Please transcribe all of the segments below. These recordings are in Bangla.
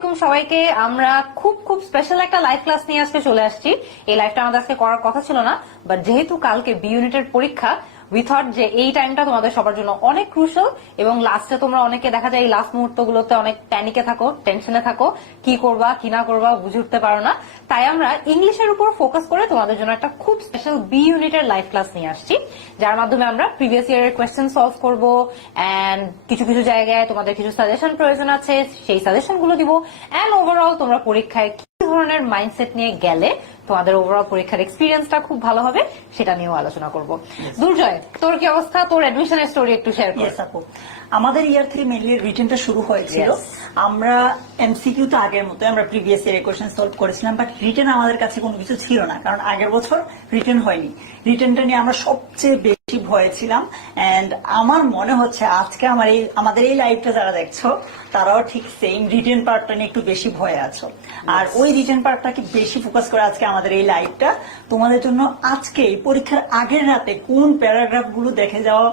সবাইকে আমরা খুব খুব স্পেশাল একটা লাইভ ক্লাস নিয়ে আজকে চলে আসছি। এই লাইভটা আমাদের আজকে করার কথা ছিল না, বাট যেহেতু কালকে বি ইউনিটের পরীক্ষা, উই থট যে এই টাইমটা তোমাদের সবার জন্য অনেক ক্রুশাল এবং লাস্টে তোমরা অনেকে দেখা যায় এই লাস্ট মুহূর্তগুলোতে অনেক প্যানিকে থাকো, টেনশনে থাকো, কি করবা কি না করবা বুঝে উঠতে পারো না। তাই আমরা ইংলিশের উপর ফোকাস করে তোমাদের জন্য একটা খুব স্পেশাল বি ইউনিটের লাইভ ক্লাস নিয়ে আসছি, যার মাধ্যমে আমরা প্রিভিয়াস ইয়ারের কোয়েশ্চেন সলভ করবো এন্ড কিছু কিছু জায়গায় তোমাদের কিছু সাজেশন প্রয়োজন আছে, সেই সাজেশন গুলো দিব এন্ড ওভারঅল তোমরা পরীক্ষায় কি ধরনের মাইন্ডসেট নিয়ে গেলে তোমাদের ওভারঅল পরীক্ষার এক্সপিরিয়েন্সটা খুব ভালো হবে সেটা নিয়েও আলোচনা করব। দুর্জয়, তোর কি অবস্থা? তোর অ্যাডমিশনের স্টোরি একটু শেয়ার কর। আমাদের ইয়ার থেকে মেইনলি রিটেনটা শুরু হয়েছিল। আমরা এমসিকিউ তো আগের মতো আমরা প্রিভিয়াস ইয়ার কোশ্চেন সলভ করেছিলাম, বাট রিটেন আমাদের কাছে কোনো কিছু ছিল না, কারণ আগের বছর রিটেন হয়নি। রিটেনটা নিয়ে আমরা সবচেয়ে বেশি ভয়ে ছিলাম। এন্ড আমার মনে হচ্ছে আজকে আমাদের এই লাইভটা যারা দেখছো তারাও ঠিক সেম রিটেন পার্টটা নিয়ে একটু বেশি ভয়ে আছো, আর ওই রিটেন পার্টটাকে বেশি ফোকাস করে আজকে আমাদের এই লাইভটা তোমাদের জন্য। আজকে পরীক্ষার আগের রাতে কোন প্যারাগ্রাফ গুলো দেখে যাওয়া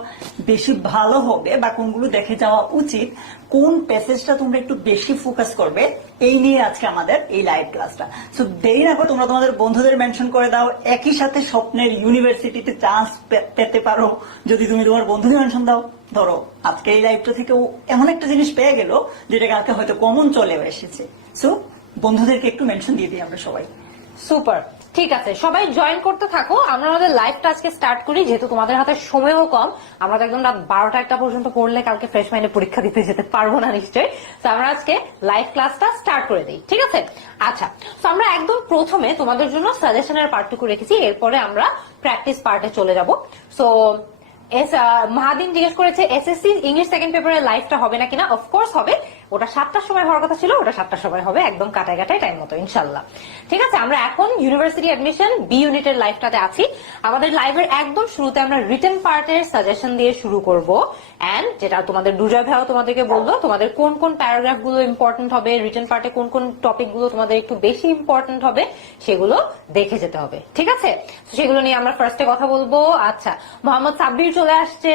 বেশি ভালো হবে বা কোনগুলো দেখে যাওয়া উচিত, কোন প্যাসেজটা তোমরা একটু বেশি ফোকাস করবে, এই নিয়ে আজকে আমাদের এই লাইভ ক্লাসটা। সো দেরি না করে তোমরা তোমাদের বন্ধুদের মেনশন করে দাও, একই সাথে স্বপ্নের ইউনিভার্সিটিতে চান্স পেতে পারো যদি তুমি তোমার বন্ধুদের মেনশন দাও। ধরো আজকে এই লাইভটা থেকে ও এমন একটা জিনিস পেয়ে গেল যেটা কালকে হয়তো কমন চলেও এসেছে। সো বন্ধুদেরকে একটু মেনশন দিয়ে দিই আমরা সবাই। সুপার, ঠিক আছে, সবাই জয়েন করতে থাকো। আমরা আমাদের লাইভটা আজকে স্টার্ট করি, যেহেতু তোমাদের হাতে সময়ও কম। আমরা তো একদম রাত 12টা পর্যন্ত পড়লে কালকে ফ্রেশ মাইন্ডে পরীক্ষা দিতে যেতে পারবো না নিশ্চয়ই। তো আমরা আজকে লাইভ ক্লাসটা স্টার্ট করে দিই, ঠিক আছে? আচ্ছা, তো আমরা একদম প্রথমে তোমাদের জন্য সাজেশনের পার্টটুকু রেখেছি, এরপরে আমরা প্র্যাকটিস পার্টে চলে যাব। সো মাহাদিন জিজ্ঞেস করেছে এসএসসি ইংলিশ সেকেন্ড পেপারের লাইভটা হবে না কিনা। অফকোর্স হবে, ওটা 7টার সময় হওয়ার কথা ছিল, ওটা 7টার সময় হবে, একদম কাটায় কাটায় টাইম মতো ইনশাল্লাহ। ঠিক আছে, আমরা এখন ইউনিভার্সিটি অ্যাডমিশন বি ইউনিটের লাইভটাতে আছি। আমাদের লাইভের একদম শুরুতে আমরা রিটেন পার্টের সাজেশন দিয়ে শুরু করব, এন্ড যেটা তোমাদের দুজয় ভাইও তোমাদেরকে বললো তোমাদের কোন কোন প্যারাগ্রাফ গুলো ইম্পর্টেন্ট হবে, রিটেন পার্টে কোন কোন টপিক গুলো তোমাদের একটু বেশি ইম্পর্টেন্ট হবে, সেগুলো দেখে যেতে হবে, ঠিক আছে? সেগুলো নিয়ে আমরা ফার্স্টে কথা বলবো। আচ্ছা, মোহাম্মদ সাব্বির চলে আসছে,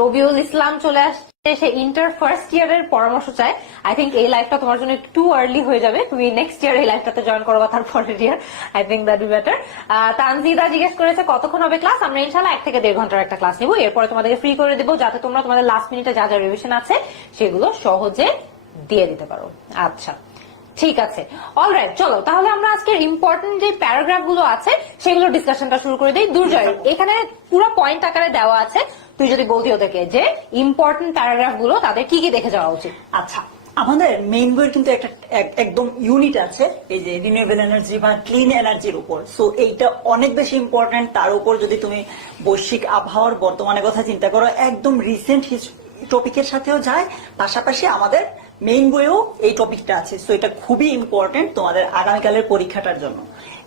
রবিউল ইসলাম চলে আসছে, সে ইন্টার ফার্স্ট ইয়ারের পরামর্শ চায়। আই থিঙ্ক এই লাইফটা তোমার জন্য একটু আর্লি হয়ে যাবে, তুমি নেক্সট ইয়ার এই লাইফটাতে জয়েন করবা, তার পরের year. I think that be better. Tanjida জিজ্ঞেস করেছে কতক্ষণ হবে ক্লাস। আমরা ইনশাল্লাহ 1 থেকে 1.5 ঘন্টার একটা ক্লাস নিবো, এরপরে তোমাদেরকে ফ্রি করে দেবো, যাতে তোমরা তোমাদের লাস্ট মিনিটে যা যা রিভিশন আছে সেগুলো সহজে দিয়ে দিতে পারো। আচ্ছা, ঠিক আছে, অলরাইট, চলো তাহলে আমরা আজকের ইম্পর্টেন্ট যে প্যারাগ্রাফ গুলো আছে সেগুলো ডিসকাশনটা শুরু করে দিই। দুর্জয়, এখানে পুরো পয়েন্ট আকারে দেওয়া আছে, তুই যদি বলতি ওদেরকে যে ইম্পর্টেন্ট প্যারাগ্রাফ গুলো তাদের কি কি দেখে যাওয়া উচিত। আচ্ছা, আমাদের মেইন বইয়ের কিন্তু একটা একদম ইউনিট আছে এই যে রিনিউয়েবল এনার্জি বা ক্লিন এনার্জির উপর। সো এইটা অনেক বেশি ইম্পর্টেন্ট। তার উপর যদি তুমি বৈশ্বিক আবহাওয়ার বর্তমানে কথা চিন্তা করো, একদম রিসেন্ট টপিকের সাথেও যায়, পাশাপাশি আমাদের মেইন বইও এই টপিকটা আছে। সো এটা খুবই ইম্পর্টেন্ট তোমাদের আগামীকালের পরীক্ষাটার জন্য।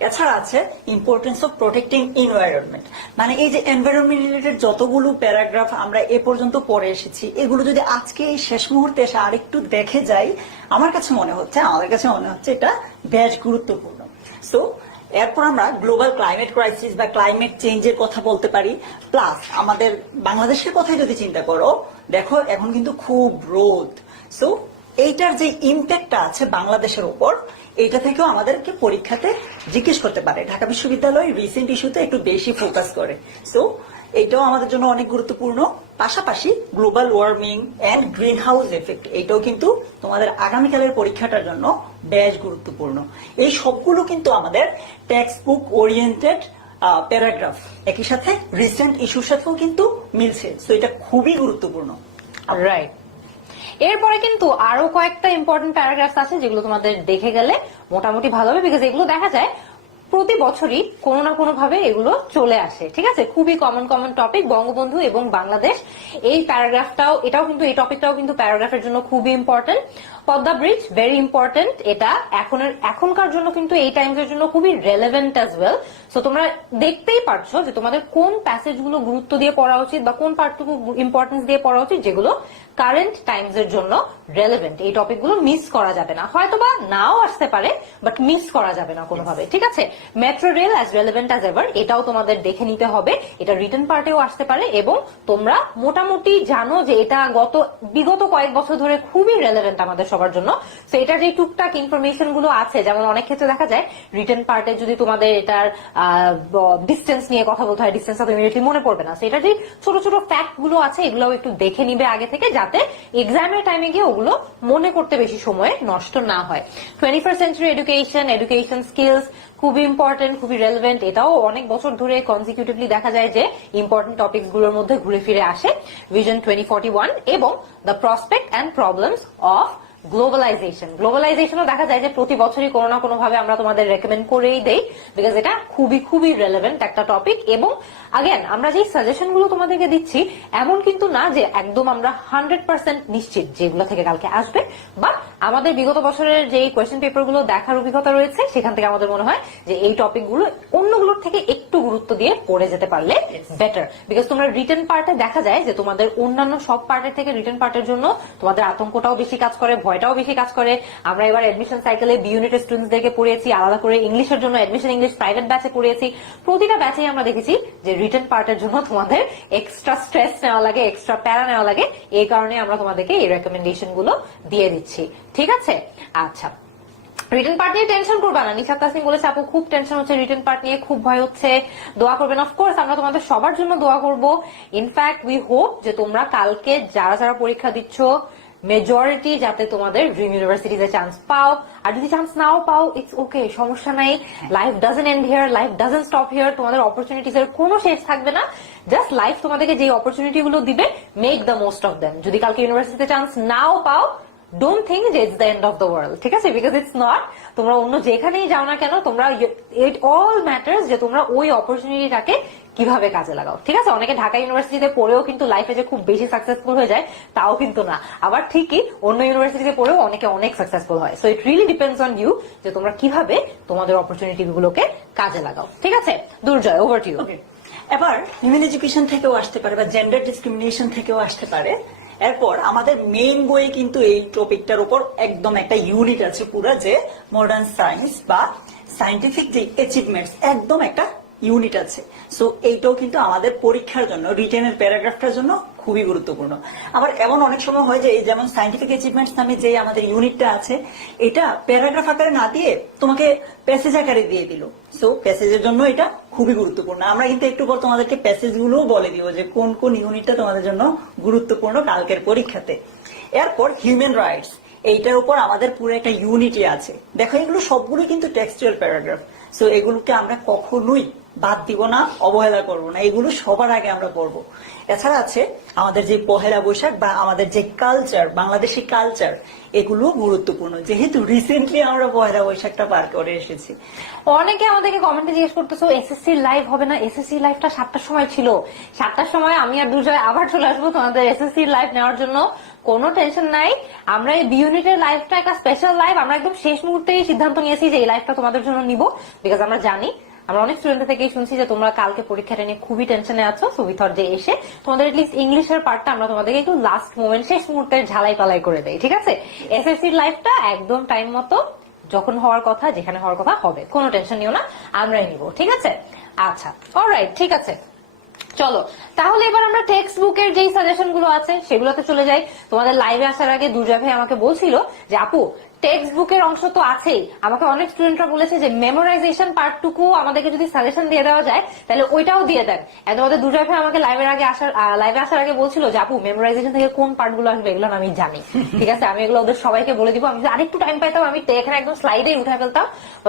এছাড়া আছে ইম্পর্টেন্স অফ প্রোটেক্টিং এনভায়রনমেন্ট, মানে এই যে এনভায়রনমেন্ট রিলেটেড যতগুলো প্যারাগ্রাফ আমরা এ পর্যন্ত পড়ে এসেছি, এগুলো যদি আজকে এই শেষ মুহূর্তে এসে আরেকটু দেখে যাই, আমাদের কাছে মনে হচ্ছে এটা বেশ গুরুত্বপূর্ণ। সো এরপর আমরা গ্লোবাল ক্লাইমেট ক্রাইসিস বা ক্লাইমেট চেঞ্জের কথা বলতে পারি। প্লাস আমাদের বাংলাদেশের কথাই যদি চিন্তা করো, দেখো এখন কিন্তু খুব রোদ। সো এইটার যে ইম্প্যাক্টটা আছে বাংলাদেশের উপর, এইটা থেকেও আমাদেরকে পরীক্ষাতে জিজ্ঞেস করতে পারে। ঢাকা বিশ্ববিদ্যালয় রিসেন্ট ইস্যুতে একটু বেশি ফোকাস করে। সো এটাও আমাদের জন্য অনেক গুরুত্বপূর্ণ। পাশাপাশি global warming and green house effect, এটাও কিন্তু তোমাদের আগামীকালের পরীক্ষাটার জন্য বেশ গুরুত্বপূর্ণ। এই সবগুলো কিন্তু আমাদের টেক্সট বুক ওরিয়েন্টেড প্যারাগ্রাফ, একই সাথে রিসেন্ট ইস্যুর সাথেও কিন্তু মিলছে। সো এটা খুবই গুরুত্বপূর্ণ, রাইট? এরপরে কিন্তু আরো কয়েকটা ইম্পর্টেন্ট প্যারাগ্রাফ আছে যেগুলো তোমাদের দেখে গেলে মোটামুটি ভালো হবে, বিকজ এগুলো দেখা যায় প্রতি বছরই কোনো না কোনো ভাবে এগুলো চলে আসে, ঠিক আছে? খুবই কমন টপিক, বঙ্গবন্ধু এবং বাংলাদেশ। এই প্যারাগ্রাফটাও, এটাও কিন্তু, এই টপিকটাও কিন্তু প্যারাগ্রাফের জন্য খুবই important. Padma bridge very important, এটা এখনকার জন্য কিন্তু এই টাইমসের জন্য খুবই রেলেভেন্ট অ্যাজ ওয়েল। সো তোমরা দেখতেই পারছো যে তোমাদের কোন প্যাসেজ গুলো গুরুত্ব দিয়ে পড়া উচিত বা কোন পার্টটুকু ইম্পর্টেন্স দিয়ে পড়া উচিত, যেগুলো কারেন্ট টাইমস এর জন্য রেলেভেন্ট। এই টপিকগুলো মিস করা যাবে না, হয়তোবা নাও আসতে পারে, বাট মিস করা যাবে না কোনোভাবে, ঠিক আছে? Metro rail as as relevant as ever, এটাও তোমাদের দেখে নিতে হবে। এটা রিটেন পার্টেও আসতে পারে এবং তোমরা মোটামুটি জানো যে এটা বিগত কয়েক বছর ধরে খুবই রেলেভেন্ট আমাদের সবার জন্য। তো এটার যে টুকটাক ইনফরমেশন গুলো আছে, যেমন অনেক ক্ষেত্রে দেখা যায় রিটেন পার্টে যদি তোমাদের এটার ডিস্টেন্স নিয়ে কথা বলতে হয়, ডিস্টেন্স তো ইমিডিয়েটলি মনে পড়বে না। সেটা যে ছোট ছোট ফ্যাক্ট গুলো আছে এগুলো একটু দেখে নিবে আগে থেকে, যাতে এক্সামের টাইমে গিয়ে ওগুলো মনে করতে বেশি সময় নষ্ট না হয়। 21st সেঞ্চুরি এডুকেশন স্কিলস খুবই ইম্পর্টেন্ট, খুবই রেলেভেন্ট। এটাও অনেক বছর ধরে কনজিকিউটিভলি দেখা যায় যে ইম্পর্টেন্ট টপিকস গুলোর মধ্যে ঘুরে ফিরে আসে। ভিশন 2041 এবং the prospect and problems of গ্লোবালাইজেশনও দেখা যায় যে প্রতি বছরই কোনো না কোনো ভাবে আমরা তোমাদের রেকমেন্ড করেই দেই, বিকজ এটা খুবই খুবই রেলেভেন্ট একটা টপিক। এবং আগেন আমরা যে সাজেশন গুলো তোমাদেরকে দিচ্ছি এমন কিন্তু না যে একদম আমরা 100% নিশ্চিত যেগুলো থেকে কালকে আসবে, বা আমাদের বিগত বছরের যে কোয়েশ্চেন পেপার গুলো দেখার অভিজ্ঞতা রয়েছে সেখান থেকে আমাদের মনে হয় যে এই টপিক গুলো অন্যগুলোর থেকে একটু গুরুত্ব দিয়ে পড়ে যেতে পারলে বেটার। বিকজ তোমরা রিটেন পার্টে দেখা যায় যে তোমাদের অন্যান্য সব পার্টের থেকে রিটেন পার্টের জন্য তোমাদের আতঙ্কটাও বেশি কাজ করে, ভয়টাও বেশি কাজ করে। আমরা এবার অ্যাডমিশন সাইকেলে বি ইউনিটের স্টুডেন্টসদেরকে পড়িয়েছি, আলাদা করে ইংলিশের জন্য অ্যাডমিশন ইংলিশ প্রাইভেট ব্যাচে পড়িয়েছি। প্রতিটা ব্যাচেই আমরা দেখেছি যে রিটেন পার্টের জন্য তোমাদের এক্সট্রা স্ট্রেস নেওয়া লাগে, এক্সট্রা প্যারা নেওয়া লাগে। এই কারণে আমরা তোমাদেরকে এই রেকমেন্ডেশন গুলো দিয়ে দিচ্ছি, ঠিক আছে? আচ্ছা, রিটেন পার্ট নিয়ে টেনশন করবে না। নিশাত তাসনিম বলেছে আপু খুব টেনশন হচ্ছে, রিটেন পার্ট নিয়ে খুব ভয় হচ্ছে, দোয়া করবেন। অফকোর্স আমরা তোমাদের সবার জন্য দোয়া করব। ইনফ্যাক্ট উই হোপ যে তোমরা কালকে যারা যারা পরীক্ষা দিচ্ছ মেজরিটি যাতে তোমাদের ড্রিম ইউনিভার্সিটিতে চান্স পাও। আর যদি চান্স নাও পাও ইটস ওকে, সমস্যা নাই। Life doesn't end here, life doesn't stop here. তোমাদের অপরচুনিটিস এর কোনো শেষ থাকবে না। জাস্ট লাইফ তোমাদেরকে যে অপরচুনিটি গুলো দিবে, make the most of them. যদি কালকে ইউনিভার্সিটিতে চান্স নাও পাও, ডোন্ট থিঙ্ক যে it's the end of the world, ঠিক আছে? Because it's not. তোমরা অন্য যেখানেই যাও না কেন, তোমরা ইট অল ম্যাটার্স যে তোমরা ওই অপরচুনিটিটাকে কিভাবে কাজে লাগাও, ঠিক আছে? অনেকে ঢাকা ইউনিভার্সিটিতে পড়েও কিন্তু লাইফে যে খুব বেশি সাকসেসফুল হয়ে যায় তাও কিন্তু না। আবার ঠিকই অন্য ইউনিভার্সিটিতে পড়েও অনেকে অনেক সাকসেসফুল হয়। So it really depends on you যে তোমরা কিভাবে তোমাদের অপরচুনিটি গুলোকে কাজে লাগাও, ঠিক আছে? দুর্জয়, ওভার টু ইউ। এবার হিউম্যান এডুকেশন থেকেও আসতে পারে বা জেন্ডার ডিসক্রিমিনেশন থেকেও আসতে পারে। এরপর আমাদের মেইন বইয়ে কিন্তু এই টপিকটার উপর একদম একটা ইউনিট আছে পুরো, যে মডার্ন সায়েন্স বা সায়েন্টিফিক যে অ্যাচিভমেন্টস, একদম একটা ইউনিট আছে। সো এইটাও কিন্তু আমাদের পরীক্ষার জন্য রিটেনের প্যারাগ্রাফটার জন্য খুবই গুরুত্বপূর্ণ। আবার এমন অনেক সময় হয় যে যেমন সায়েন্টিফিক অ্যাচিভমেন্টস নামে যে আমাদের ইউনিটটা আছে, এটা প্যারাগ্রাফ আকারে না দিয়ে তোমাকে প্যাসেজ আকারে দিয়ে দিল। সো প্যাসেজের জন্য এটা খুবই গুরুত্বপূর্ণ। আমরা কিন্তু একটু পর তোমাদেরকে প্যাসেজ গুলোও বলে দিব যে কোন কোন ইউনিটটা তোমাদের জন্য গুরুত্বপূর্ণ কালকের পরীক্ষাতে। এরপর হিউম্যান রাইটস, এইটার উপর আমাদের পুরো একটা ইউনিটি আছে। দেখো এগুলো সবগুলো কিন্তু টেক্সচুয়াল প্যারাগ্রাফ। সো এগুলোকে আমরা কখনোই বাদ দিব না, অবহেলা করবো না, এগুলো সবার আগে আমরা পড়বো। এছাড়া আছে আমাদের যে পহেলা বৈশাখ বা আমাদের যে কালচার, বাংলাদেশি কালচার, এগুলো গুরুত্বপূর্ণ, যেহেতু রিসেন্টলি আমরা পহেলা বৈশাখটা পার করে এসেছি। অনেকে আমাদেরকে কমেন্টে জিজ্ঞেস করতেছো এসএসসি লাইভ হবে না? এসএসসি লাইভটা 7টার সময় ছিল। 7টার সময় আমি আর দুর্জয় আবার চলে আসবো তোমাদের এসএসসি লাইভ নেওয়ার জন্য। কোনো টেনশন নাই। আমরা এই বি ইউনিটের লাইভটা একটা স্পেশাল লাইভ, আমরা একদম শেষ মুহূর্তেই সিদ্ধান্ত নিয়েছি যে এই লাইভটা তোমাদের জন্য নিব। বিকজ আমরা জানি, আমরা অনেক স্টুডেন্ট থেকেই শুনছি যে তোমরা কালকে পরীক্ষাটা নিয়ে খুবই টেনশনে আছো। সো উই থট যে এসে তোমাদের এটলিস্ট ইংলিশের পার্টটা আমরা তোমাদেরকে একটু লাস্ট মোমেন্ট, শেষ মুহূর্তের ঝালাই পালাই করে দেই, ঠিক আছে? এসএসসির লাইভটা একদম টাইম মতো যখন হওয়ার কথা, যেখানে হওয়ার কথা হবে, কোনো টেনশন নিও না, আমরাই নিব, ঠিক আছে? আচ্ছা, অলরাইট, ঠিক আছে। চলো তাহলে এবার আমরা টেক্সট বুকের যেই সাজেশন গুলো আছে সেগুলোতে চলে যাই। তোমাদের লাইভে আসার আগে দুর্জয় ভাই আমাকে বলছিল যে আপু টেক্সট বুকের অংশ তো আছেই, আমাকে অনেক স্টুডেন্টরা বলেছে যে মেমোরাইজেশন পার্টটুকু আমাদেরকে যদি সাজেশন দিয়ে দেওয়া যায় তাহলে ওইটাও দিয়ে দেন। তোমাদের দুর্জয় ভাই আমাকে লাইভে আসার আগে বলছিল যে আপু মেমোরাইজেশন থেকে কোন পার্ট গুলো আসবে এগুলো আমি জানি, ঠিক আছে? আমি এগুলো ওদের সবাইকে বলে দিব। আমি আরেকটু টাইম পাইতাম আমি এখানে একদম স্লাইডে উঠে ফেলতাম।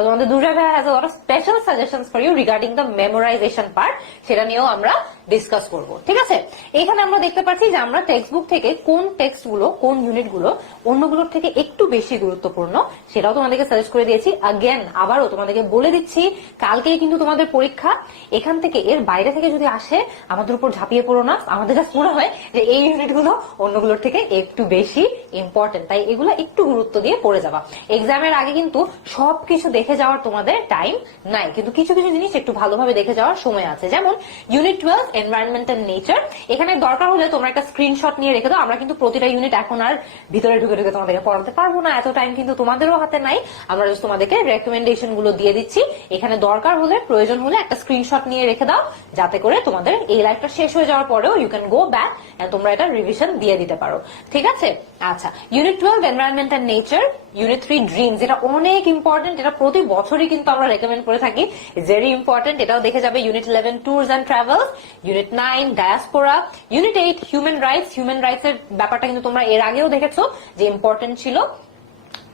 তোমাদের দুর্জয় ভাই has a lot of special suggestions for you regarding the memorization part, সেটা নিয়েও আমরা ডিসকাস করব, ঠিক আছে? এখানে আমরা দেখতে পাচ্ছি যে আমরা টেক্সট বুক থেকে কোন টেক্সট গুলো, কোন ইউনিট গুলো অন্যগুলোর থেকে একটু বেশি গুরুত্বপূর্ণ সেটাও তোমাদেরকে সাজেস্ট করে দিয়েছি। আগেন আবারও তোমাদেরকে বলে দিচ্ছি, কালকেই কিন্তু তোমাদের পরীক্ষা। এখান থেকে এর বাইরে থেকে যদি আসে আমাদের উপর ঝাঁপিয়ে পড়ো না। আমাদের কাছে মনে হয় যে এই ইউনিট গুলো অন্যগুলোর থেকে একটু বেশি ইম্পর্টেন্ট, তাই এগুলো একটু গুরুত্ব দিয়ে পড়ে যাবা। এক্সামের আগে কিন্তু সবকিছু দেখে যাওয়ার তোমাদের টাইম নাই, কিন্তু কিছু কিছু জিনিস একটু ভালোভাবে দেখে যাওয়ার সময় আছে। যেমন ইউনিট 12 এনভায়রনমেন্ট এন্ড নেচার, এখানে দরকার হলে তোমরা একটা স্ক্রিনশট নিয়ে রেখে দাও। আমরা কিন্তু প্রতিটা ইউনিট এখন আর ভিতরে ঢুকে ঢুকে তোমাদেরকে পড়াতে পারবো না, এত টাইম টাইম কিন্তু তোমাদেরও হাতে নাই, আমরা just তোমাদেরকে রেকমেন্ডেশন গুলো দিয়ে দিচ্ছি। এখানে দরকার হলে, প্রয়োজন হলে একটা স্ক্রিনশট নিয়ে রেখে দাও, যাতে করে তোমাদের এই লাইফটা শেষ হয়ে যাওয়ার পরেও you can go back and তোমরা এটা রিভিশন দিয়ে দিতে পারো, ঠিক আছে? আচ্ছা, unit 12 environment and nature, unit 3 dreams, এটা অনেক ইম্পর্টেন্ট, এটা প্রতি বছরই কিন্তু আমরা রেকমেন্ড করে থাকি, ভেরি ইম্পর্টেন্ট, এটাও দেখে যাবে। Unit 11 tours and travels, unit 9 diaspora, unit 8 human rights. Human rights এর ব্যাপারটা কিন্তু তোমরা এর আগেও দেখেছো যে ইম্পর্টেন্ট ছিল।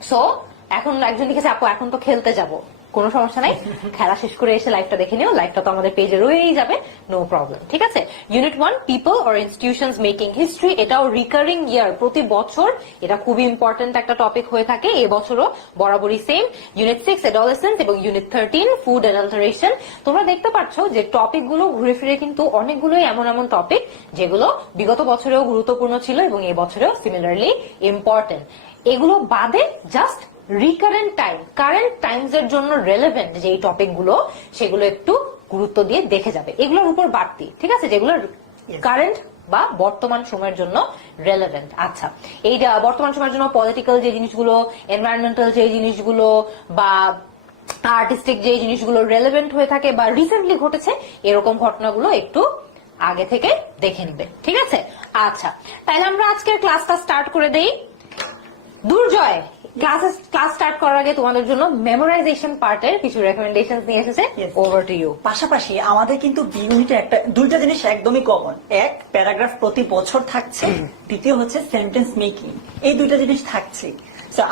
সো এখন একজন লিখেছে আপু এখন তো খেলতে যাব, কোনো সমস্যা নাই, খেলা শেষ করে এসে লাইভটা দেখে নিও, লাইভটা তো আমাদের পেজে রয়েই যাবে, নো প্রবলেম, ঠিক আছে? Unit 1 people or institutions making history, এটাও রিকারিং ইয়ার, প্রতি বছর এটা খুবই ইম্পর্টেন্ট একটা টপিক হয়ে থাকে, এবছরও বরাবরই সেম। ইউনিট 6 অ্যাডোলেসেন্স এবং ইউনিট 13 ফুড অ্যাডাল্টারেশন। তোমরা দেখতে পাচ্ছ যে টপিক গুলো ঘুরে ফিরে কিন্তু অনেকগুলোই এমন এমন টপিক যেগুলো বিগত বছরেও গুরুত্বপূর্ণ ছিল এবং এই বছরেও সিমিলারলি ইম্পর্টেন্ট। এগুলো বাদে just recurrent time, current Times এর জন্য রেলেভেন্ট যে টপিক গুলো, সেগুলো একটু গুরুত্ব দিয়ে দেখে যাবে, এগুলোর উপর বাড়তি, ঠিক আছে, যেগুলো কারেন্ট বা বর্তমান সময়ের জন্য রেলেভেন্ট। আচ্ছা, এই বর্তমান সময়ের জন্য পলিটিক্যাল যে জিনিসগুলো, এনভায়রনমেন্টাল যে জিনিসগুলো বা আর্টিস্টিক যে জিনিসগুলো রেলেভেন্ট হয়ে থাকে বা রিসেন্টলি ঘটেছে, এরকম ঘটনাগুলো একটু আগে থেকে দেখে নিবে, ঠিক আছে? আচ্ছা, তাহলে আমরা আজকের ক্লাসটা স্টার্ট করে দেই। দুর্জয়, ক্লাস স্টার্ট করার আগে তোমাদের জন্য মেমোরাইজেশন পার্টের কিছু রেকমেন্ডেশন নিয়ে এসেছে, ওভার টু ইউ। পাশাপাশি আমাদের কিন্তু ইউনিটে দুইটা জিনিস একদমই কমন, এক প্যারাগ্রাফ প্রতি বছর থাকছে, দ্বিতীয় হচ্ছে সেন্টেন্স মেকিং, এই দুইটা জিনিস থাকছে।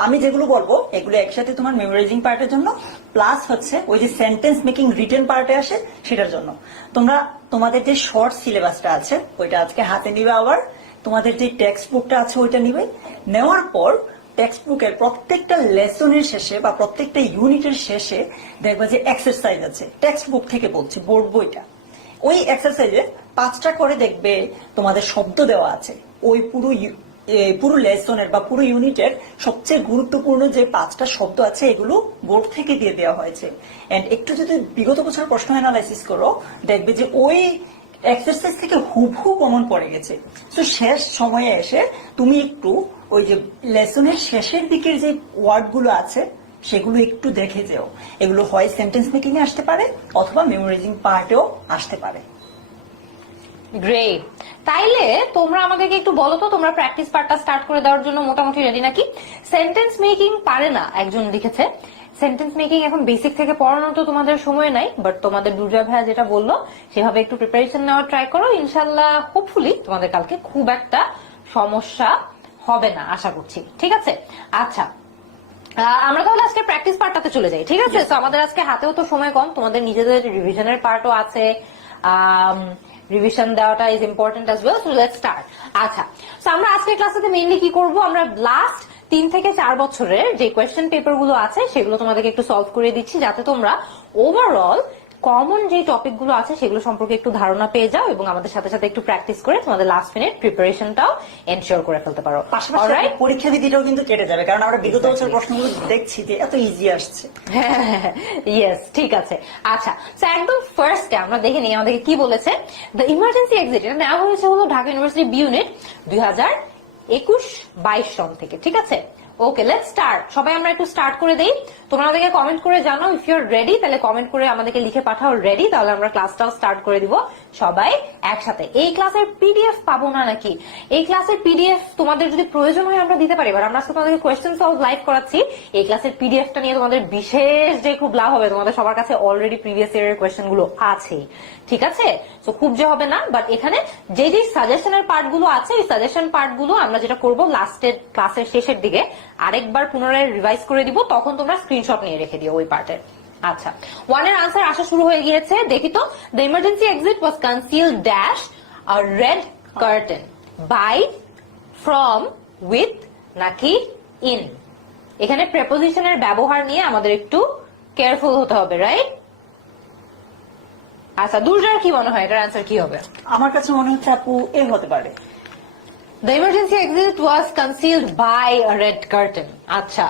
আমি যেগুলো বলবো এগুলো একসাথে তোমার মেমোরাইজিং পার্টের জন্য, প্লাস হচ্ছে ওই যে সেন্টেন্স মেকিং রিটেন পার্টে আসে সেটার জন্য। তোমরা তোমাদের যে শর্ট সিলেবাসটা আছে ওইটা আজকে হাতে নিবে, আবার তোমাদের যে টেক্সট বুকটা আছে ওইটা নিবে, নেওয়ার পর টেক্সট বুকের প্রত্যেকটা লেসনের শেষে বা প্রত্যেকটা ইউনিটের শেষে দেখবা যে এক্সারসাইজ আছে, টেক্সট বুক থেকে বলছি, বোর্ড বইটা, ওই এক্সারসাইজে 5টা করে দেখবে তোমাদের শব্দ দেওয়া আছে, ওই পুরো লেসনের বা পুরো ইউনিটের সবচেয়ে গুরুত্বপূর্ণ যে 5টা শব্দ আছে এগুলো বোর্ড থেকে দিয়ে দেওয়া হয়েছে। এন্ড একটু যদি বিগত বছর প্রশ্ন অ্যানালাইসিস করো দেখবে যে ওই এক্সারসাইজ থেকে হুবহু কমন পড়ে গেছে। তো শেষ সময়ে এসে তুমি একটু ওই যে লেসনের শেষের দিকের যে ওয়ার্ড গুলো আছে সেগুলো একটু দেখে যেও, এগুলো হয় সেন্টেন্স মেকিং এ আসতে পারে অথবা মেমোরাইজিং পার্টেও আসতে পারে। গ্রেট, তাইলে তোমরা আমাদেরকে একটু বলো তো, তোমরা প্র্যাকটিস পার্টটা স্টার্ট করে দেওয়ার জন্য মোটামুটি রেডি নাকি? সেন্টেন্স মেকিং পারে না একজন লিখেছে, সেন্টেন্স মেকিং এখন বেসিক থেকে পড়ানো তো তোমাদের সময় নাই, বাট তোমাদের দুর্জয় ভাইয়া যেটা বললো সেভাবে একটু প্রিপারেশন নেওয়ার ট্রাই করো, ইনশাল্লাহ হোপফুলি তোমাদের কালকে খুব একটা সমস্যা হবে না আশা করছি, ঠিক আছে? আচ্ছা, আমরা তাহলে আজকে প্র্যাকটিস পার্টটাতে চলে যাই, ঠিক আছে? তো আমাদের আজকে হাতেও তো সময় কম, তোমাদের নিজেদের রিভিশনের পার্টও আছে, রিভিশন দেওয়াটা is important as well, so let's start. আচ্ছা, তো আমরা আজকের ক্লাসে মেইনলি কি করব, আমরা লাস্ট 3 থেকে 4 বছরের যে কোয়েশ্চেন পেপার গুলো আছে সেগুলো তোমাদেরকে একটু সলভ করে দিচ্ছি, যাতে তোমরা ওভারঅল কমন যে টপিক গুলো আছে সেগুলো সম্পর্কে একটু ধারণা পেয়ে যাও এবং আমাদের সাথে সাথে একটু প্র্যাকটিস করে তোমাদের লাস্ট মিনিট প্রিপারেশনটাও এনশিওর করে ফেলতে পারো। পাশাপাশি পরীক্ষা বিধিটাও কিন্তু কেটে যাবে, কারণ আমরা বিগত বছর প্রশ্নগুলো দেখছি যে এত ইজি আসছে। ইয়েস, ঠিক আছে। আচ্ছা, তো একদম ফার্স্টে আমরা দেখে নিই আমাদেরকে কি বলেছে। দ্য ইমার্জেন্সি এক্সিট, এটা নেওয়া হয়েছে হলো ঢাকা ইউনিভার্সিটি বি ইউনিট 2021-22 সন থেকে, ঠিক আছে? ওকে, লেটস স্টার্ট। সবাই আমরা একটু স্টার্ট করে দেই, তোমরা আমাদেরকে কমেন্ট করে জানো ইফ ইউ আর রেডি, তাহলে কমেন্ট করে আমাদেরকে লিখে পাঠাও রেডি, তাহলে আমরা ক্লাসটাও স্টার্ট করে দিব সবাই একসাথে। এই ক্লাসের পিডিএফ পাবো না নাকি? এই ক্লাসের পিডিএফ তোমাদের যদি প্রয়োজন হয় আমরা দিতে পারি, এবার আমরা আজকে তোমাদেরকে কোয়েশ্চেন সলভ লাইভ করাচ্ছি, এই ক্লাসের পিডিএফটা নিয়ে তোমাদের বিশেষ যে খুব লাভ হবে, তোমাদের সবার কাছে অলরেডি প্রিভিয়াস ইয়ারের কোয়েশ্চেন গুলো আছেই, ঠিক আছে? তো খুব যে হবে না, বাট এখানে যে যে সাজেশনের পার্ট গুলো আছে এই সাজেশন পার্ট গুলো আমরা যেটা করবো লাস্টের ক্লাসের শেষের দিকে আরেকবার পুনরায় রিভাইজ করে দিব, তখন তোমরা স্ক্রিনশট নিয়ে রেখে দিও ওই পার্টের। আচ্ছা, 1 এর আনসার আসা শুরু হয়ে গিয়েছে, দেখি তো। The emergency exit was concealed dash a red curtain by, from, with নাকি ইন? এখানে প্রেপোজিশনের ব্যবহার নিয়ে আমাদের একটু কেয়ারফুল হতে হবে, রাইট? আচ্ছা, দুর্জয়ের কি মনে হয় এটার আনসার কি হবে? আমার কাছে মনে হচ্ছে আপু এ হতে পারে। The emergency exit was concealed by a red curtain. আচ্ছা,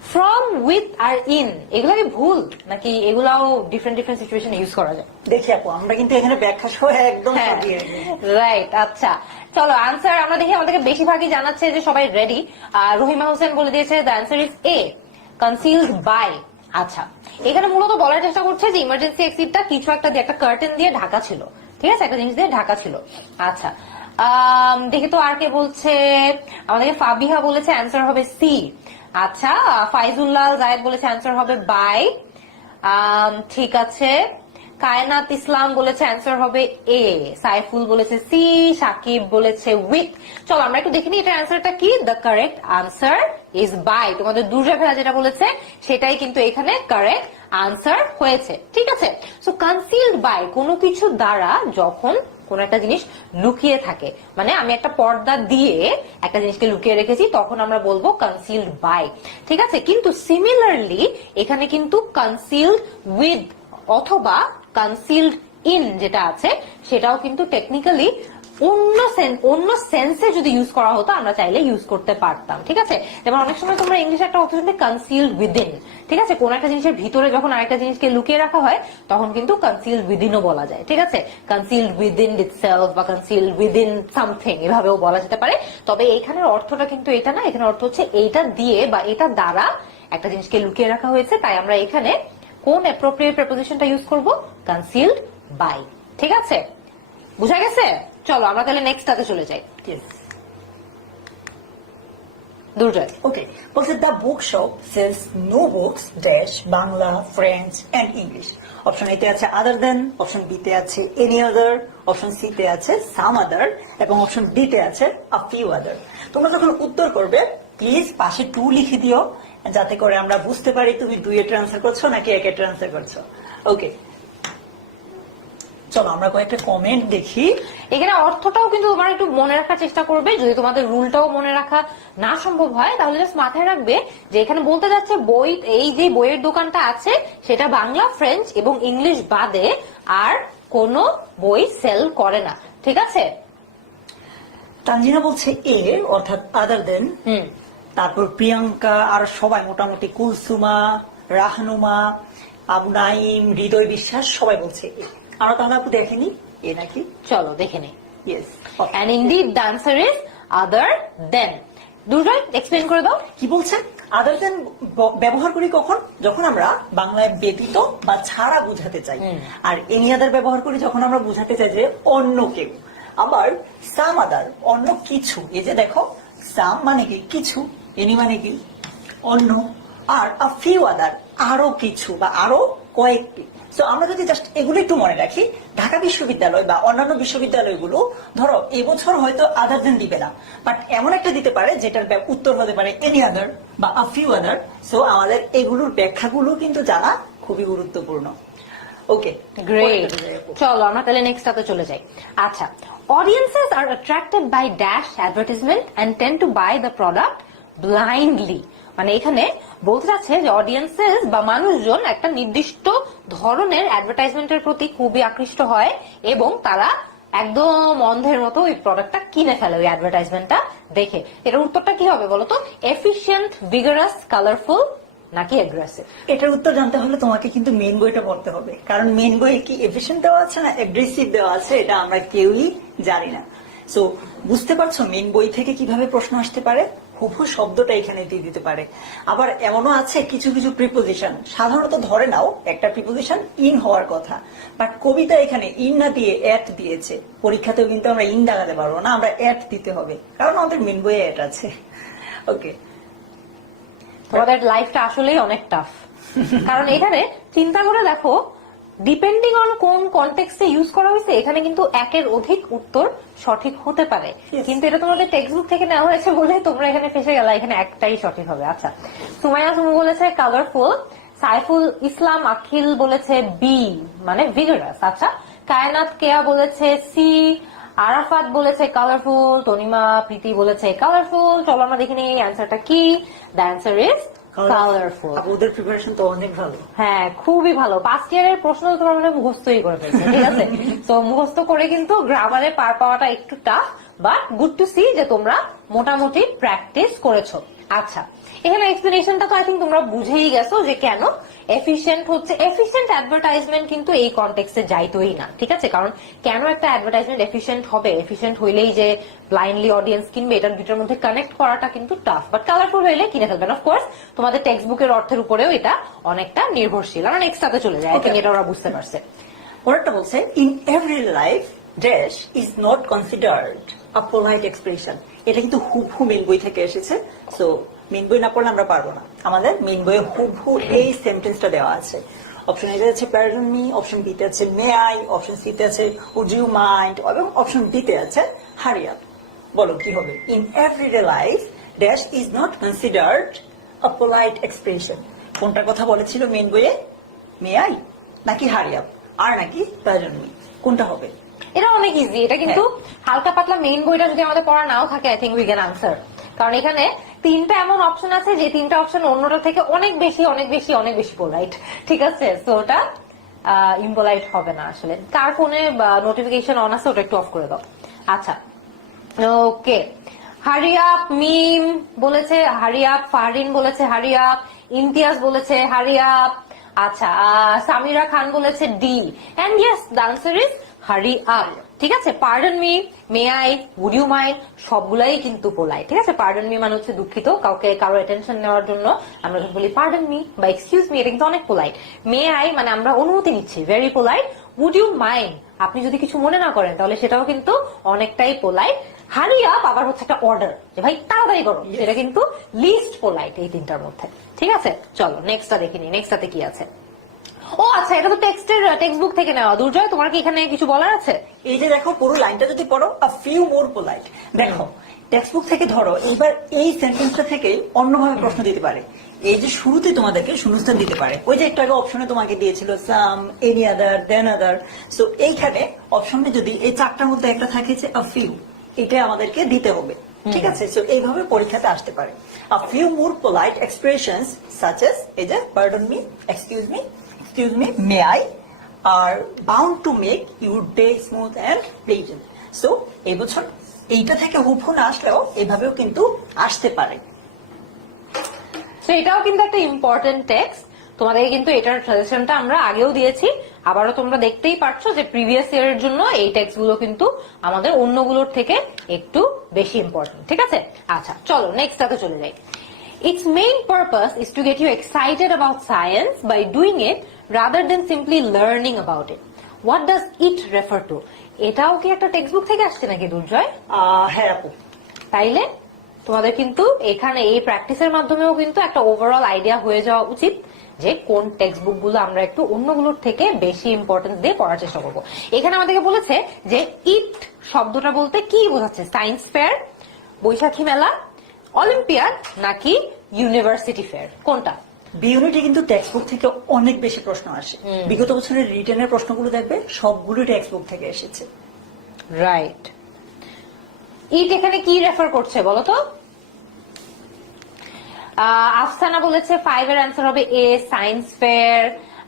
ফ্রম, উইথ আর ইন এগুলো কি ভুল নাকি এগুলাও ডিফারেন্ট ডিফারেন্ট সিচুয়েশনে ইউজ করা যায়? দেখি আপু, আমরা কিন্তু এখানে ব্যাখ্যা সহ একদম সঠিক। রাইট, আচ্ছা চলো আনসার আমরা দেখি। আমাদেরকে বেশিরভাগই জানাচ্ছে যে সবাই রেডি। রহিমা হোসেন বলে দিয়েছে the answer is A, concealed by. আচ্ছা, এখানে মূলত বলার চেষ্টা করছে যে ইমার্জেন্সি এক্সিটটা কিছু একটা দিয়ে, একটা কার্টেন দিয়ে ঢাকা ছিল, ঠিক আছে, একটা জিনিস দিয়ে ঢাকা ছিল। আচ্ছা, দেখি তো আর কে বলছে। আমাদেরকে ফাবিহা বলেছে অ্যান্সার হবে সি। আচ্ছা, ফাইজুল্লাহ জায়েদ বলেছে অ্যান্সার হবে বাই। ঠিক আছে, কায়নাত ইসলাম বলেছে অ্যান্সার হবে এ। সাইফুল বলেছে সি। সাকিব বলেছে উইথ। চলো আমরা একটু দেখিনি এটার অ্যান্সারটা কি। The correct answer is by. তোমাদের দুর্জয় ভেলা যেটা বলেছে সেটাই কিন্তু এখানে কারেক্ট আনসার হয়েছে, ঠিক আছে। সো কনসিলড বাই কোনো কিছু দ্বারা যখন কোন একটা জিনিস লুকিয়ে থাকে, মানে আমি একটা পর্দা দিয়ে একটা জিনিসকে লুকিয়ে রেখেছি, তখন আমরা বলবো কনসিলড বাই, ঠিক আছে। কিন্তু সিমিলারলি এখানে কিন্তু কনসিলড উইথ অথবা কনসিলড ইন যেটা আছে সেটাও কিন্তু টেকনিক্যালি অন্য সেন্সে যদি ইউজ করা হতো আমরা চাইলে ইউজ করতে পারতাম, ঠিক আছে। যেমন অনেক সময় তোমরা ইংলিশে একটা অপশন কনসিলড উইদিন, ঠিক আছে, কোন একটা জিনিসের ভিতরে যখন আরেকটা জিনিসকে লুকিয়ে রাখা হয় তখন কিন্তু কনসিলড উইদিনও বলা যায়, ঠিক আছে। কনসিলড উইদিন ইটসেলফ বা কনসিলড উইদিন সামথিং এভাবেও বলা যেতে পারে। তবে এখানের অর্থটা কিন্তু এটা না, এখানে অর্থ হচ্ছে এইটা দিয়ে বা এটা দ্বারা একটা জিনিসকে লুকিয়ে রাখা হয়েছে, তাই আমরা এখানে কোন অ্যাপ্রোপ্রিয়েট প্রিপোজিশনটা ইউজ করব, কনসিলড বাই, ঠিক আছে, বুঝা গেছে। চলো আমরা তাহলে নেক্সটটাতে চলে যাই। দুর্জয়, ওকে, বলছে the book shop sells no books dash Bangla, French and English. Option এতে আছে আদার দেন, অপশন বি তে আছে এনি আদার, অপশন সি তে আছে সাম আদার এবং অপশন ডি তে আছে আ ফিউ আদার। তোমরা যখন উত্তর করবে প্লিজ পাশে 2 লিখে দিও, যাতে করে আমরা বুঝতে পারি তুমি 2 এর ট্রান্সফার করছো নাকি 1 এর ট্রান্সফার করছো। ওকে, চলো আমরা কয়েকটা কমেন্ট দেখি। এখানে অর্থটাও কিন্তু তোমরা একটু মনে রাখার চেষ্টা করবে, যদি তোমাদের রুলটাও মনে রাখা না সম্ভব হয় তাহলে জাস্ট মাথায় রাখবে যে এখানে বলতে যাচ্ছে বই, এই যে বইয়ের দোকানটা আছে সেটা বাংলা, ফ্রেঞ্চ এবং ইংলিশ বাদে আর কোনো বই সেল করে না, ঠিক আছে। তানজিনা বলছে এ অর্থাৎ আদার দেন। তারপর প্রিয়াঙ্কা আর সবাই মোটামুটি কুলসুমা, রাহনুমা, আবু নাইম, হৃদয় বিশ্বাস সবাই বলছে এ। আমরা তাহলে আপু দেখেনি এ নাকি, চলো দেখে নি। Yes, and indeed the answer is other than. Durjoy explain করে দাও কি বলছেন। আদার দেন ব্যবহার করি কখন, যখন আমরা বাংলায় ব্যতীত বা ছাড়া বুঝাতে চাই। আর এনি আদার ব্যবহার করি যখন আমরা বুঝাতে চাই যে অন্য কেউ। আবার সাম আদার অন্য কিছু, এই যে দেখো সাম মানে কি কিছু, এনি মানে কি অন্য, আর আ ফিউ আদার আরো কিছু বা আরো কয়েকটি। তো আমরা যদি জাস্ট এগুলো একটু মনে রাখি, ঢাকা বিশ্ববিদ্যালয় বা অন্যান্য বিশ্ববিদ্যালয়গুলো ধরো এবছর হয়তো আদার দেন দিবে না, বাট এমন একটা দিতে পারে যেটার উত্তর হতে পারে এনি আদার বা আ ফিউ আদার। সো আমাদের এগুলোর ব্যাখ্যাগুলো কিন্তু জানা খুবই গুরুত্বপূর্ণ। ওকে, গ্রেট, চলো আমরা তাহলে নেক্সটটাতে চলে যাই। আচ্ছা, audiences are attracted by dash advertisement and tend to buy the product blindly. মানে এখানে বলতে চাচ্ছে যে অডিয়েন্সেস বা মানুষজন একটা নির্দিষ্ট ধরনের অ্যাডভার্টাইজমেন্টের প্রতি খুবই আকৃষ্ট হয় এবং তারা একদম অন্ধের মতো ওই প্রোডাক্টটা কিনে ফেলে ওই অ্যাডভার্টাইজমেন্টটা দেখে। এটার উত্তরটা কি হবে বলতো? এফিশিয়েন্ট, ভিগারাস, কালারফুল নাকি অ্যাগ্রেসিভ? এটার উত্তর জানতে হলে তোমাকে কিন্তু মেন বইটা পড়তে হবে, কারণ মেন বইয়ে কি এফিশিয়েন্ট দেওয়া আছে না অ্যাগ্রেসিভ দেওয়া আছে এটা আমরা কেউই জানি না। সো বুঝতে পারছো মেন বই থেকে কিভাবে প্রশ্ন আসতে পারে, হুবহু শব্দটা এখানে দিয়ে দিতে পারে। আবার এমনও আছে কিছু কিছু প্রিপোজিশন সাধারণত ধরে নাও একটা প্রিপোজিশন ইন হওয়ার কথা, বাট কবিতা এখানে ইন না দিয়ে এট দিয়েছে। পরীক্ষাতেও কিন্তু আমরা ইন দাঁড়াতে পারবো না, আমরা এট দিতে হবে, কারণ আমাদের মেন বইয়ে এট আছে। ওকে, তোমাদের লাইফটা আসলেই অনেক টাফ, কারণ এখানে চিন্তা করে দেখো ডিপেন্ডিং অন কোন কনটেক্সটে ইউজ করা হয়েছে এখানে কিন্তু একের অধিক উত্তর সঠিক হতে পারে, কিন্তু এটা তোমাদের টেক্সট বুক থেকে নেওয়া হয়েছে বলে তোমরা এখানে ফেসে গেলা, এখানে একটাই সঠিক হবে। আচ্ছা, সুমাইয়া সুমু বলেছে কালারফুল, সাইফুল ইসলাম আখিল বলেছে বি মানে ভিগারাস। আচ্ছা, কায়নাত কেয়া বলেছে সি, আরাফাত বলেছে কালারফুল, তনিমা প্রীতি বলেছে কালারফুল। চলো আমরা দেখে নিই অ্যান্সারটা কি। The answer is colourful. ওদের প্রিপারেশন তো অনেক ভালো। হ্যাঁ, খুবই ভালো। ফার্স্ট ইয়ারের প্রশ্ন তোমরা মানে মুখস্থই করে ফেলছো, ঠিক আছে। তো মুখস্থ করে কিন্তু গ্রামারে পার পাওয়াটা একটু tough, but good to see যে তোমরা মোটামুটি প্র্যাকটিস করেছো। আচ্ছা, এখানে এক্সপ্লেনেশনটা তো আই থিঙ্ক তোমরা বুঝেই গেছো যে কেন এফিশিয়েন্ট হচ্ছে। এফিশিয়েন্ট অ্যাডভার্টাইজমেন্ট কিন্তু এই কনটেক্সটে যাইতোই না, ঠিক আছে? কারণ কেন একটা অ্যাডভার্টাইজমেন্ট এফিশিয়েন্ট হবে? এফিশিয়েন্ট হইলেই যে ব্লাইন্ডলি অডিয়েন্স কিনবে, এটার দুটোর মধ্যে কানেক্ট করাটা কিন্তু টাফ, বাট কালারফুল হইলে কিনে ফেলবেন। অফকোর্স তোমাদের টেক্সট বুকের অর্থের উপরেও এটা অনেকটা নির্ভরশীল। আমরা নেক্সটটাতে চলে যাই, আই থিঙ্ক এটা ওরা বুঝতে পারছে। পরেরটা বলছে in every life dash is not considered a polite expression. এটা কিন্তু হুবহু মেন বই থেকে এসেছে, সো মেন বই না পড়লে আমরা পারবো না। আমাদের মেন বইয়ে হুবহু এই সেন্টেন্সটা দেওয়া আছে। অপশন এতে আছে প্যারডন মি, অপশন বিতে আছে মে আই, অপশন সিতে আছে উড ইউ মাইন্ড, এবং অপশন ডিতে আছে হারি আপ। বলো কি হবে? In everyday life dash is not considered a polite expression. কোনটার কথা বলেছিল মেন বইয়ে? মে আই নাকি হারি আপ আর নাকি প্যারডন মি? কোনটা হবে? এটা অনেক ইজি। এটা কিন্তু হালকা পাতলা মেইন বইটা যদি আমাদের পড়া নাও থাকে, I think we can answer. কারণ এখানে তিনটা এমন অপশন আছে যে তিনটা অপশন অন্যটা থেকে অনেক বেশি অনেক বেশি অনেক বেশি পোলাইট, ঠিক আছে? সো ওটা ইম্পোলাইট হবে না আসলে। কার ফোনে নোটিফিকেশন অন আছে ওটা একটু অফ করে দাও। আচ্ছা, ওকে। হারি আপ মিম বলেছে হারি আপ, ফাহরিন বলেছে হারি আপ, ইমতিয়াজ বলেছে হারি আপ। আচ্ছা, সামিরা খান বলেছে D, and yes the answer is hurry up. ঠিক আছে, pardon me, may I, would you mind সবগুলাই কিন্তু পোলাইট। ঠিক আছে, পার্ডন মি মানে হচ্ছে দুঃখিত, কাউকে কারো অ্যাটেনশন নেওয়ার জন্য আমরা যখন বলি পার্ডন মি বা এক্সকিউজ মি, এটা কিন্তু অনেক পোলাইট। মে আই মানে আমরা অনুমতি নিচ্ছি, very polite. Would you mind আপনি যদি কিছু মনে না করেন তাহলে সেটাও কিন্তু অনেকটাই পোলাইট। হারি আপ আবার হচ্ছে একটা অর্ডার যে ভাই তাড়াতাড়ি করো, সেটা কিন্তু লিস্ট পোলাইট এই তিনটার মধ্যে। ঠিক আছে, চলো নেক্সটটা দেখিনি। নেক্সটটাতে কি আছে? ও আচ্ছা, এটা তো টেক্সট বুক থেকে নেওয়া। দুর্জয়, তোমার কি এখানে কিছু বলার আছে? এই যে দেখো পুরো লাইনটা যদি পড়ো, আ ফিউ মোর পোলাইট। দেখো টেক্সট বুক থেকে ধরো, এইবার এই সেন্টেন্সটা থেকে অন্যভাবে প্রশ্ন দিতে পারে। এই যে শুরুতে তোমাদেরকে শূন্যস্থান দিতে পারে, ওই যে একটু আগে অপশনে তোমাকে দিয়েছিল সাম, এনি আদার, দেন আদার। সো এইখানে অপশনে যদি এই চারটার মধ্যে একটা থাকে যে আ ফিউ, এটা আমাদেরকে দিতে হবে। ঠিক আছে, সো এইভাবে পরীক্ষাতে আসতে পারে। A few more polite expressions such as, এই যে pardon me, excuse me, may I, are bound to make your day smooth and pleasant. So এই বছর এইটা থেকে হুবহু না আসলেও এভাবেও কিন্তু আসতে পারে। তো এটাও কিন্তু একটা ইম্পর্টেন্ট টেক্সট। তোমাদের কিন্তু এটার সাজেশনটা আমরা আগেও দিয়েছি, আবারও তোমরা দেখতেই পাচ্ছ যে প্রিভিয়াস ইয়ারের জন্য এই টেক্সট গুলো কিন্তু আমাদের অন্যগুলোর থেকে একটু বেশি ইম্পর্টেন্ট। ঠিক আছে, আচ্ছা চলো নেক্সটটাতে চলে যাই। Its main purpose is to get you excited about science by doing it rather than simply learning about it. What does it refer to? এটাও কি একটা টেক্সট বুক থেকে আসছে নাকি দুর্জয়? হ্যাঁ আপু, তাইলে তোমাদের কিন্তু এখানে এই প্র্যাকটিসের মাধ্যমেও কিন্তু একটা ওভারঅল আইডিয়া হয়ে যাওয়া উচিত যে কোন টেক্সট বুক গুলো আমরা একটু অন্যগুলোর থেকে বেশি ইম্পর্টেন্স দিয়ে পড়ার চেষ্টা করবো। এখানে আমাদেরকে বলেছে যে ইট শব্দটা বলতে কি বোঝাচ্ছে? সায়েন্স ফেয়ার, বৈশাখী মেলা, অলিম্পিয়াড নাকি ইউনিভার্সিটি ফেয়ার, কোনটা? বি ইউনিটে কিন্তু টেক্সট বুক থেকে অনেক বেশি প্রশ্ন আসে। বিগত বছরের রিটেনের প্রশ্নগুলো দেখবে সবগুলো টেক্সট বুক থেকে এসেছে। রাইট। ইট এখানে কি রেফার করছে বলো তো? আফসানা বলেছে 5 এর অ্যান্সার হবে এ, সায়েন্স ফেয়ার।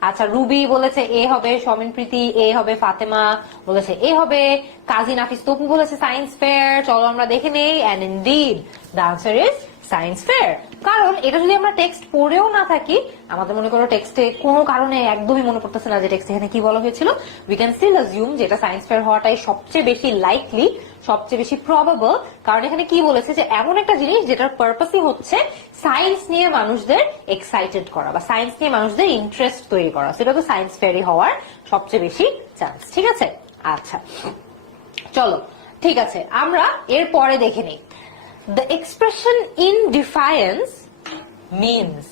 আচ্ছা, রুবি বলেছে এ হবে, সমিন প্রীতি এ হবে, ফাতেমা বলেছে এ হবে, কাজী নাফিস তপু বলেছে সায়েন্স ফেয়ার। চলো আমরা দেখে নেই, and indeed the answer is science fair. কারণ এটা যদি আমরা টেক্সট পড়েও না থাকি, আমাদের মনে করো টেক্সটে কোনো কারণে একদমই মনে পড়তেছে না যে টেক্সট এখানে কি বলা হয়েছিল, উই ক্যান স্টিল অ্যাজিউম যে এটা সায়েন্স ফেয়ার হওয়াটাই সবচেয়ে বেশি লাইকলি, সবচেয়ে বেশি প্রবাবল। কারণ এখানে কি বলেছে যে এমন একটা জিনিস যেটার পারপাসই হচ্ছে সায়েন্স নিয়ে মানুষদের এক্সাইটেড করা বা সায়েন্স নিয়ে মানুষদের ইন্টারেস্ট তৈরি করা, সেটা তো সায়েন্স ফেয়ারই হওয়ার সবচেয়ে বেশি চান্স। ঠিক আছে, আচ্ছা চলো ঠিক আছে, আমরা এর পরে দেখে নিই। The expression in defiance means,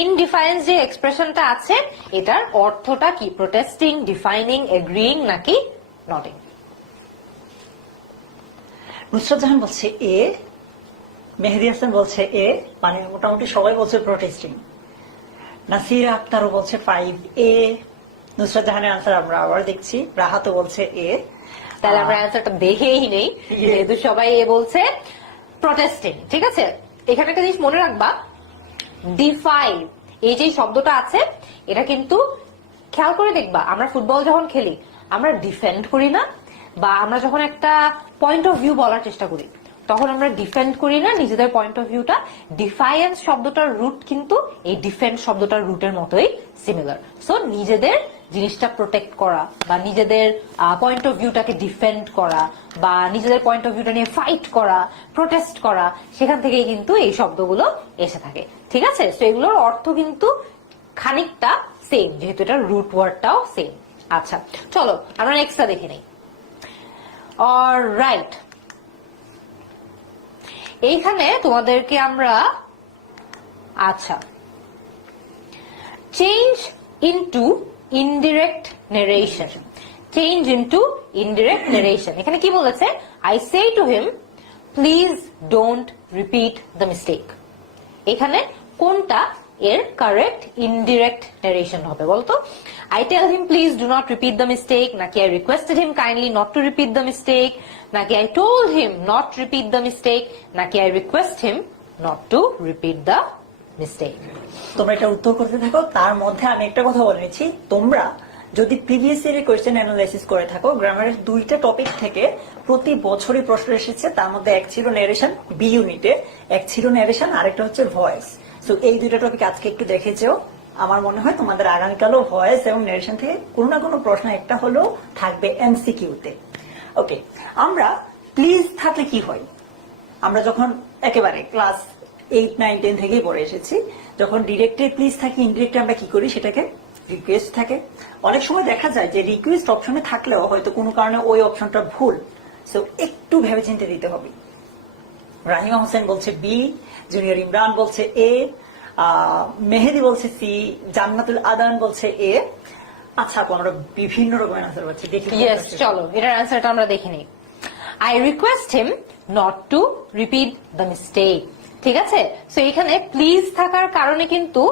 in defiance যে এক্সপ্রেশনটা আছে এটার অর্থটা কি? প্রোটেস্টিং, ডিফাইনিং, এগ্রিং নাকি নটিং? নুসরাত জাহান বলছে এ, মেহেদি হাসান বলছে এ, মানে মোটামুটি সবাই বলছে প্রোটেস্টিং। নাসির আক্তারও বলছে 5 এ। নুসরাত জাহানের আনসার আমরা আবার দেখছি, রাহাতও বলছে এ। তাহলে আমরা অ্যান্সারটা দেখেই নেই, যেহেতু সবাই এ বলছে প্রটেস্টিং। ঠিক আছে, এখানে একটা জিনিস মনে রাখবা, ডিফাই এই যে শব্দটা আছে এটা কিন্তু খেয়াল করে দেখবা, আমরা ফুটবল যখন খেলি আমরা ডিফেন্ড করি না, বা আমরা যখন একটা পয়েন্ট অফ ভিউ বলার চেষ্টা করি তখন আমরা ডিফেন্ড করি না নিজেদের পয়েন্ট অফ ভিউটা। ডিফায়েন্স শব্দটার রুট কিন্তু এই ডিফেন্ড শব্দটার রুটের মতোই সিমিলার। সো নিজেদের জিনিসটা প্রোটেক্ট করা বা নিজেদের পয়েন্ট অফ ভিউটাকে ডিফেন্ড করা বা নিজেদের পয়েন্ট অফ ভিউটা নিয়ে ফাইট করা, প্রোটেস্ট করা, সেখান থেকেই কিন্তু এই শব্দগুলো এসে থাকে। ঠিক আছে, তো এগুলোর অর্থ কিন্তু খানিকটা সেম, যেহেতু এটা রুট ওয়ার্ডটাও সেম। আচ্ছা চলো আমরা নেক্সটটা দেখে নেই। অলরাইট, এইখানে তোমাদেরকে আমরা আচ্ছা change into indirect narration, change into indirect narration. এখানে কি বলেছে? I say to him please don't repeat the mistake. এখানে কোনটা এর কারেক্ট ইনডিরেক্ট নারেশন হবে বলতো? I tell him please do not repeat the mistake, নাকি I requested him kindly not to repeat the mistake, নাকি I told him not repeat the mistake, নাকি I request him not to repeat the mistake. তোমরা এটা উত্তর করতে থাকো। তার মধ্যে আমি একটা কথা বলে নিচ্ছি, তোমরা যদি প্রিভিয়াস ইয়ারের কোয়েশ্চেন অ্যানালাইসিস করে থাকো, গ্রামারের দুইটা টপিক থেকে প্রতি বছরই প্রশ্ন এসেছে। তার মধ্যে এক ছিল ন্যারেশন বি ইউনিটে, এক ছিল ন্যারেশন, আরেকটা হচ্ছে ভয়েস। সো এই দুইটা টপিক আজকে একটু দেখেছেও। আমার মনে হয় তোমাদের আগামীকালও ভয়েস এবং ন্যারেশন থেকে কোনো না কোনো প্রশ্ন একটা হলেও থাকবে এমসিকিউতে। ওকে, আমরা প্লিজ থাকলে কি হয়? আমরা যখন একেবারে ক্লাস 8, 9, 10 থেকেই পড়ে এসেছি, যখন ডিরেক্টে প্লিজ থাকি, ইনডিরেক্টে আমরা কি করি? সেটাকে রিকোয়েস্ট থাকে। অনেক সময় দেখা যায় যে রিকোয়েস্ট অপশনে থাকলেও হয়তো কোনো কারণে ওই অপশনটা ভুল। সো একটু ভেবে চিন্তে দিতে হবে। রাহিমা হোসেন বলছে বি, জুনিয়র ইমরান বলছে এ, মেহেদি বলছে সি, জান্নাতুল আদান বলছে এ। আচ্ছা, আমরা বিভিন্ন রকমের আনসার পাচ্ছি, দেখি। ইয়েস, চলো এটার আনসারটা আমরা দেখে নিই। I request him not to repeat the mistake. ঠিক আছে, সো এখানে প্লিজ থাকার কারণে কিন্তু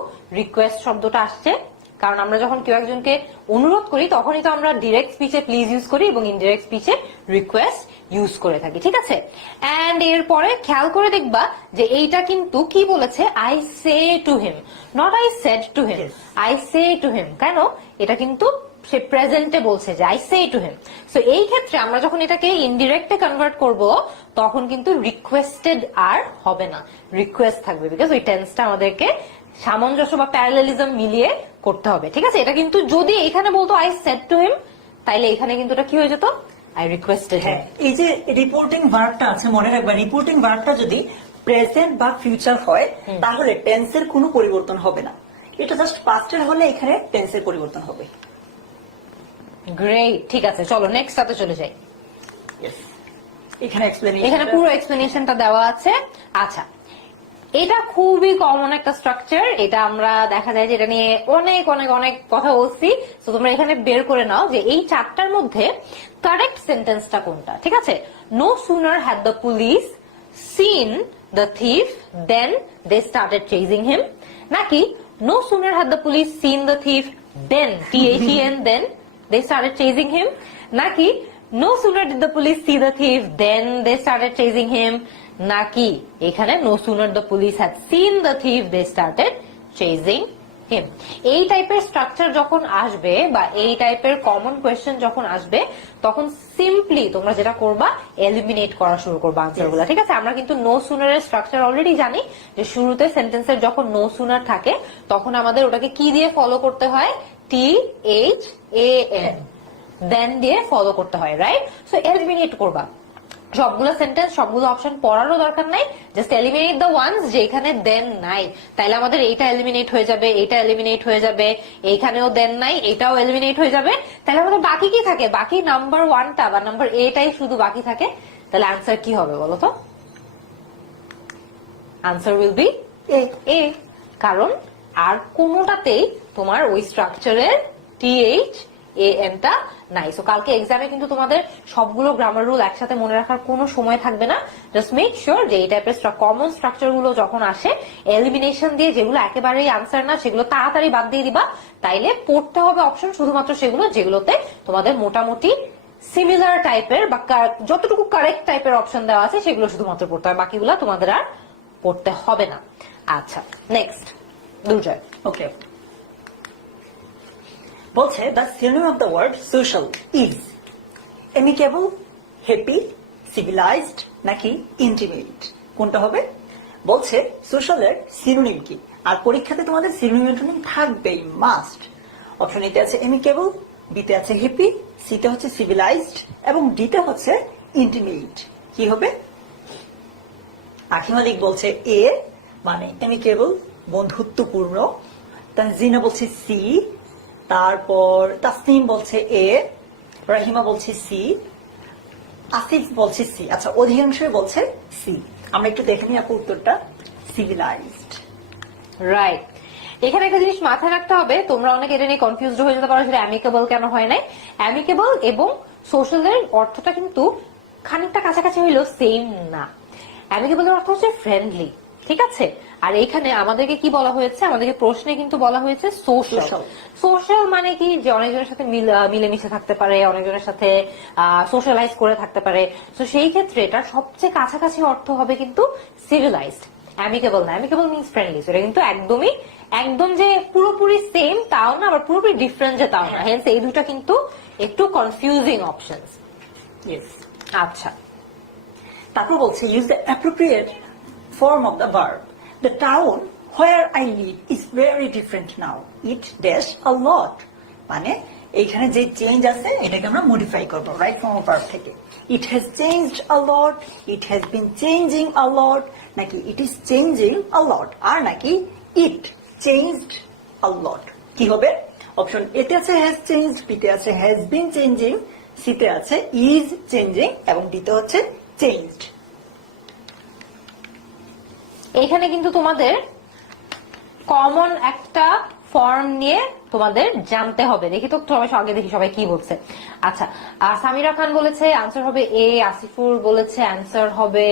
রিকোয়েস্ট শব্দটা আসছে, কারণ আমরা যখন কেউ একজনকে অনুরোধ করি তখনই তো আমরা ডিরেক্ট স্পিচে প্লিজ ইউজ করি এবং ইনডিরেক্ট স্পিচে রিকোয়েস্ট ইউজ করে থাকি। ঠিক আছে, এন্ড এরপরে খেয়াল করে দেখবা যে এইটা কিন্তু কি বলেছে? I say to him, not I said to him. I say to him, কেন? এটা কিন্তু সে প্রেজেন্টে বলছে যে I say to him. So এই ক্ষেত্রে আমরা যখন এটাকে ইনডিরেক্টে কনভার্ট করব তখন কিন্তু রিকোয়েস্টেড আর হবে না, রিকোয়েস্ট থাকবে, বিকজ ওই টেন্সটা আমাদেরকে সামঞ্জস্য বা প্যারালেলিজম মিলিয়ে করতে হবে। ঠিক আছে, এটা কিন্তু যদি এখানে বলতো আই সেড টু হিম, তাইলে এখানে কিন্তু এটা কি হয়ে যেত? I requested. হ্যাঁ, এই যে রিপোর্টিং ভার্বটা আছে, মনে রাখবা রিপোর্টিং ভার্বটা যদি প্রেজেন্ট বা ফিউচার হয় তাহলে টেন্সের কোনো পরিবর্তন হবে না। এটা জাস্ট পাস্টের হলে এখানে টেন্সের পরিবর্তন হবে। গ্রেট, ঠিক আছে, চলো নেক্সট সাথে চলে যাই। এখানে পুরো এক্সপ্লেনেশনটা দেওয়া আছে। আচ্ছা, এটা খুবই কমন একটা স্ট্রাকচার, এটা আমরা দেখা যায় যে এটা নিয়ে অনেক অনেক অনেক কথা বলছি। তো তোমরা এখানে বের করে নাও যে এই চারটার মধ্যে কারেক্ট সেন্টেন্সটা কোনটা। ঠিক আছে, no sooner had the police seen the thief then they started chasing him, নাকি no sooner had the police seen the thief then THEN then they started chasing him, নাকি no sooner did the police see the thief then they started chasing him, নাকি এখানে no sooner the police had seen the thief they started chasing him। এই টাইপের স্ট্রাকচার যখন আসবে বা এই টাইপের কমন কোয়েশ্চেন যখন আসবে তখন সিম্পলি তোমরা যেটা করবা এলিমিনেট করা শুরু করবা আনসারগুলো। ঠিক আছে, আমরা কিন্তু নো সুনার এর স্ট্রাকচার অলরেডি জানি যে শুরুতে সেন্টেন্সের যখন নো সুনার থাকে তখন আমাদের ওটাকে কি দিয়ে ফলো করতে হয়? THAN দেন দিয়ে ফলো করতে হয়, রাইট? সো এলিমিনেট করবা সবগুলো সেন্টেন্স, সবগুলো অপশন পড়ারও দরকার নাই, জাস্ট এলিমিনেট দ্য ওয়ান্স যেখানে দেন নাই। তাইলে আমাদের এইটা এলিমিনেট হয়ে যাবে, এইটা এলিমিনেট হয়ে যাবে, এইখানেও দেন নাই, এটাও এলিমিনেট হয়ে যাবে। তাহলে আমাদের বাকি কি থাকে? বাকি নাম্বার 1টা বা নাম্বার এটাই শুধু বাকি থাকে। তাহলে আনসার কি হবে বলো তো? আনসার উইল বি এ, কারণ আর কোনোটাতেই তোমার ওই স্ট্রাকচারের THAN টা নাই। সো কালকে এক্সামে কিন্তু তোমাদের সবগুলো গ্রামার রুল একসাথে মনে রাখার কোনো সময় থাকবে না। জাস্ট মেক শিওর যে এই টাইপের কমন স্ট্রাকচার গুলো যখন আসে এলিমিনেশন দিয়ে যেগুলো একেবারেই আনসার না সেগুলো তাড়াতাড়ি বাদ দিয়ে দিবা। তাইলে পড়তে হবে অপশন শুধুমাত্র সেগুলো যেগুলোতে তোমাদের মোটামুটি সিমিলার টাইপের বা যতটুকু কারেক্ট টাইপের অপশন দেওয়া আছে সেগুলো শুধুমাত্র পড়তে হবে, বাকিগুলো তোমাদের আর পড়তে হবে না। আচ্ছা, নেক্সট দুর্জয়। ওকে, বলছে the synonym of the word social is amicable, happy, civilized, নাকি ইন্টিমেট? কোনটা হবে? বলছে সোশ্যালের সিনোনিম কি, আর পরীক্ষাতে তোমাদের সিনোনিম থাকবেই, মাস্ট। অপশন এতে আছে এমিকেবল, বিতে আছে হ্যাপি, সিতে হচ্ছে সিভিলাইজড এবং ডিতে হচ্ছে ইন্টিমেট। কি হবে? আখি মালিক বলছে এ মানে এমিকেবল, বন্ধুত্বপূর্ণ। তানজিনা বলছে সি, তারপর তাসনিম বলছে এ, রাহিমা বলছে সি, আসিফ বলছে সি। আচ্ছা, অধিকাংশই বলছে সি। আমরা একটু দেখে নিই আপু উত্তরটা। সিভিলাইজড। রাইট। এখানে একটা জিনিস মাথায় রাখতে হবে, তোমরা অনেকে এটা নিয়ে কনফিউজড হয়ে যেতে পারো যে অ্যামিকেবল কেন হয় নাই। অ্যামিকেবল এবং সোশ্যালের অর্থটা কিন্তু খানিকটা কাছাকাছি হইলেও সেম না। অ্যামিকেবলের অর্থ হচ্ছে ফ্রেন্ডলি, ঠিক আছে? আর এখানে আমাদেরকে কি বলা হয়েছে, আমাদেরকে প্রশ্নে কিন্তু বলা হয়েছে সোশ্যাল। সোশ্যাল মানে কি, যে অনেকজনের সাথে মিলেমিশে থাকতে পারে, অনেকজনের সাথে সোশ্যালাইজ করে থাকতে পারে। তো সেই ক্ষেত্রে এটা সবচেয়ে কাছাকাছি অর্থ হবে কিন্তু সিভিলাইজড, অ্যামিকেবল না। Amicable means friendly. এটা কিন্তু একদম যে পুরোপুরি সেম তাও না, আবার পুরোপুরি ডিফারেন্ট যে তাও না। হেন্স এই দুটো কিন্তু একটু কনফিউজিং অপশনস। আচ্ছা, তারপর বলছে use the appropriate form of the verb. The town where I live is very different now, it dash a lot. মানে এইখানে যে চেঞ্জ আছে এটাকে আমরা মডিফাই করবো রাইট ফর্ম অফ ভার্ব থেকে। It has changed a lot, it has been changing a lot, নাকি ইট ইজ চেঞ্জিং আ লট, আর নাকি ইট চেঞ্জড আ লট। কি হবে? অপশন এতে আছে হ্যাজ চেঞ্জড, বিতে আছে হ্যাজ বিন চেঞ্জিং, সিতে আছে ইজ চেঞ্জিং এবং ডিতে হচ্ছে চেঞ্জড। এখানে কিন্তু তোমাদের কমন একটা ফর্ম নিয়ে তোমাদের জানতে হবে। দেখি তো আগে দেখি সবাই কি বলছে। আচ্ছা, আর সামিরা খান বলেছে আনসার হবে এ, আসিফুর বলেছে আনসার হবে,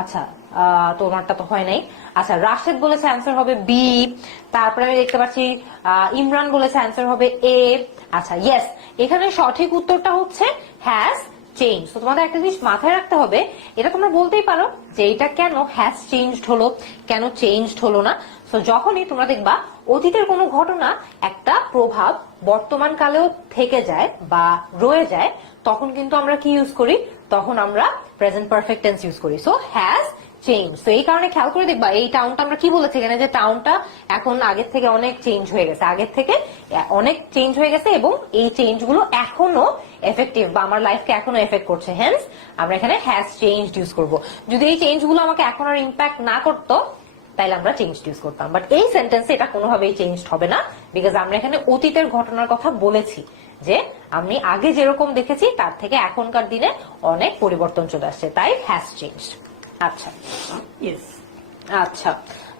আচ্ছা তোমারটা তো হয় নাই। আচ্ছা, রাশেদ বলেছে আনসার হবে বি। তারপরে আমি দেখতে পাচ্ছি ইমরান বলেছে আনসার হবে এ। আচ্ছা, ইয়েস, এখানে সঠিক উত্তরটা হচ্ছে হ্যাজ চেঞ্জ। তো তোমাদের একটা জিনিস মাথায় রাখতে হবে, এটা তোমরা বলতেই পারো যে এটা কেন হ্যাজ চেঞ্জড হলো, কেন চেঞ্জড হলো না। তো যখনই তোমরা দেখবা অতীতের কোনো ঘটনা একটা প্রভাব বর্তমান কালেও থেকে যায় বা রয়ে যায়, তখন কিন্তু আমরা কি ইউজ করি, তখন আমরা প্রেজেন্ট পারফেক্ট টেন্স ইউজ করি। So has change. তো এই কারণে খেয়াল করে দেখবা এই টাউনটা আমরা কি বলেছি এখানে, যে টাউনটা এখন আগের থেকে অনেক চেঞ্জ হয়ে গেছে, আগের থেকে অনেক চেঞ্জ হয়ে গেছে এবং এই চেঞ্জ গুলো এখনো এফেক্টিভ বা আমার লাইফকে এখনো এফেক্ট করছে। হেন্স আমরা এখানে হ্যাজ চেঞ্জড ইউজ করবো। যদি এই চেঞ্জ গুলো আমাকে এখন আর ইম্প্যাক্ট না করতো তাইলে আমরা চেঞ্জ ইউজ করতাম, বাট এই সেন্টেন্সে এটা কোনোভাবেই চেঞ্জ হবে না, বিকজ আমরা এখানে অতীতের ঘটনার কথা বলেছি যে আমি আগে যেরকম দেখেছি তার থেকে এখনকার দিনে অনেক পরিবর্তন চলে আসছে, তাই হ্যাজ চেঞ্জড। আচ্ছা, আচ্ছা,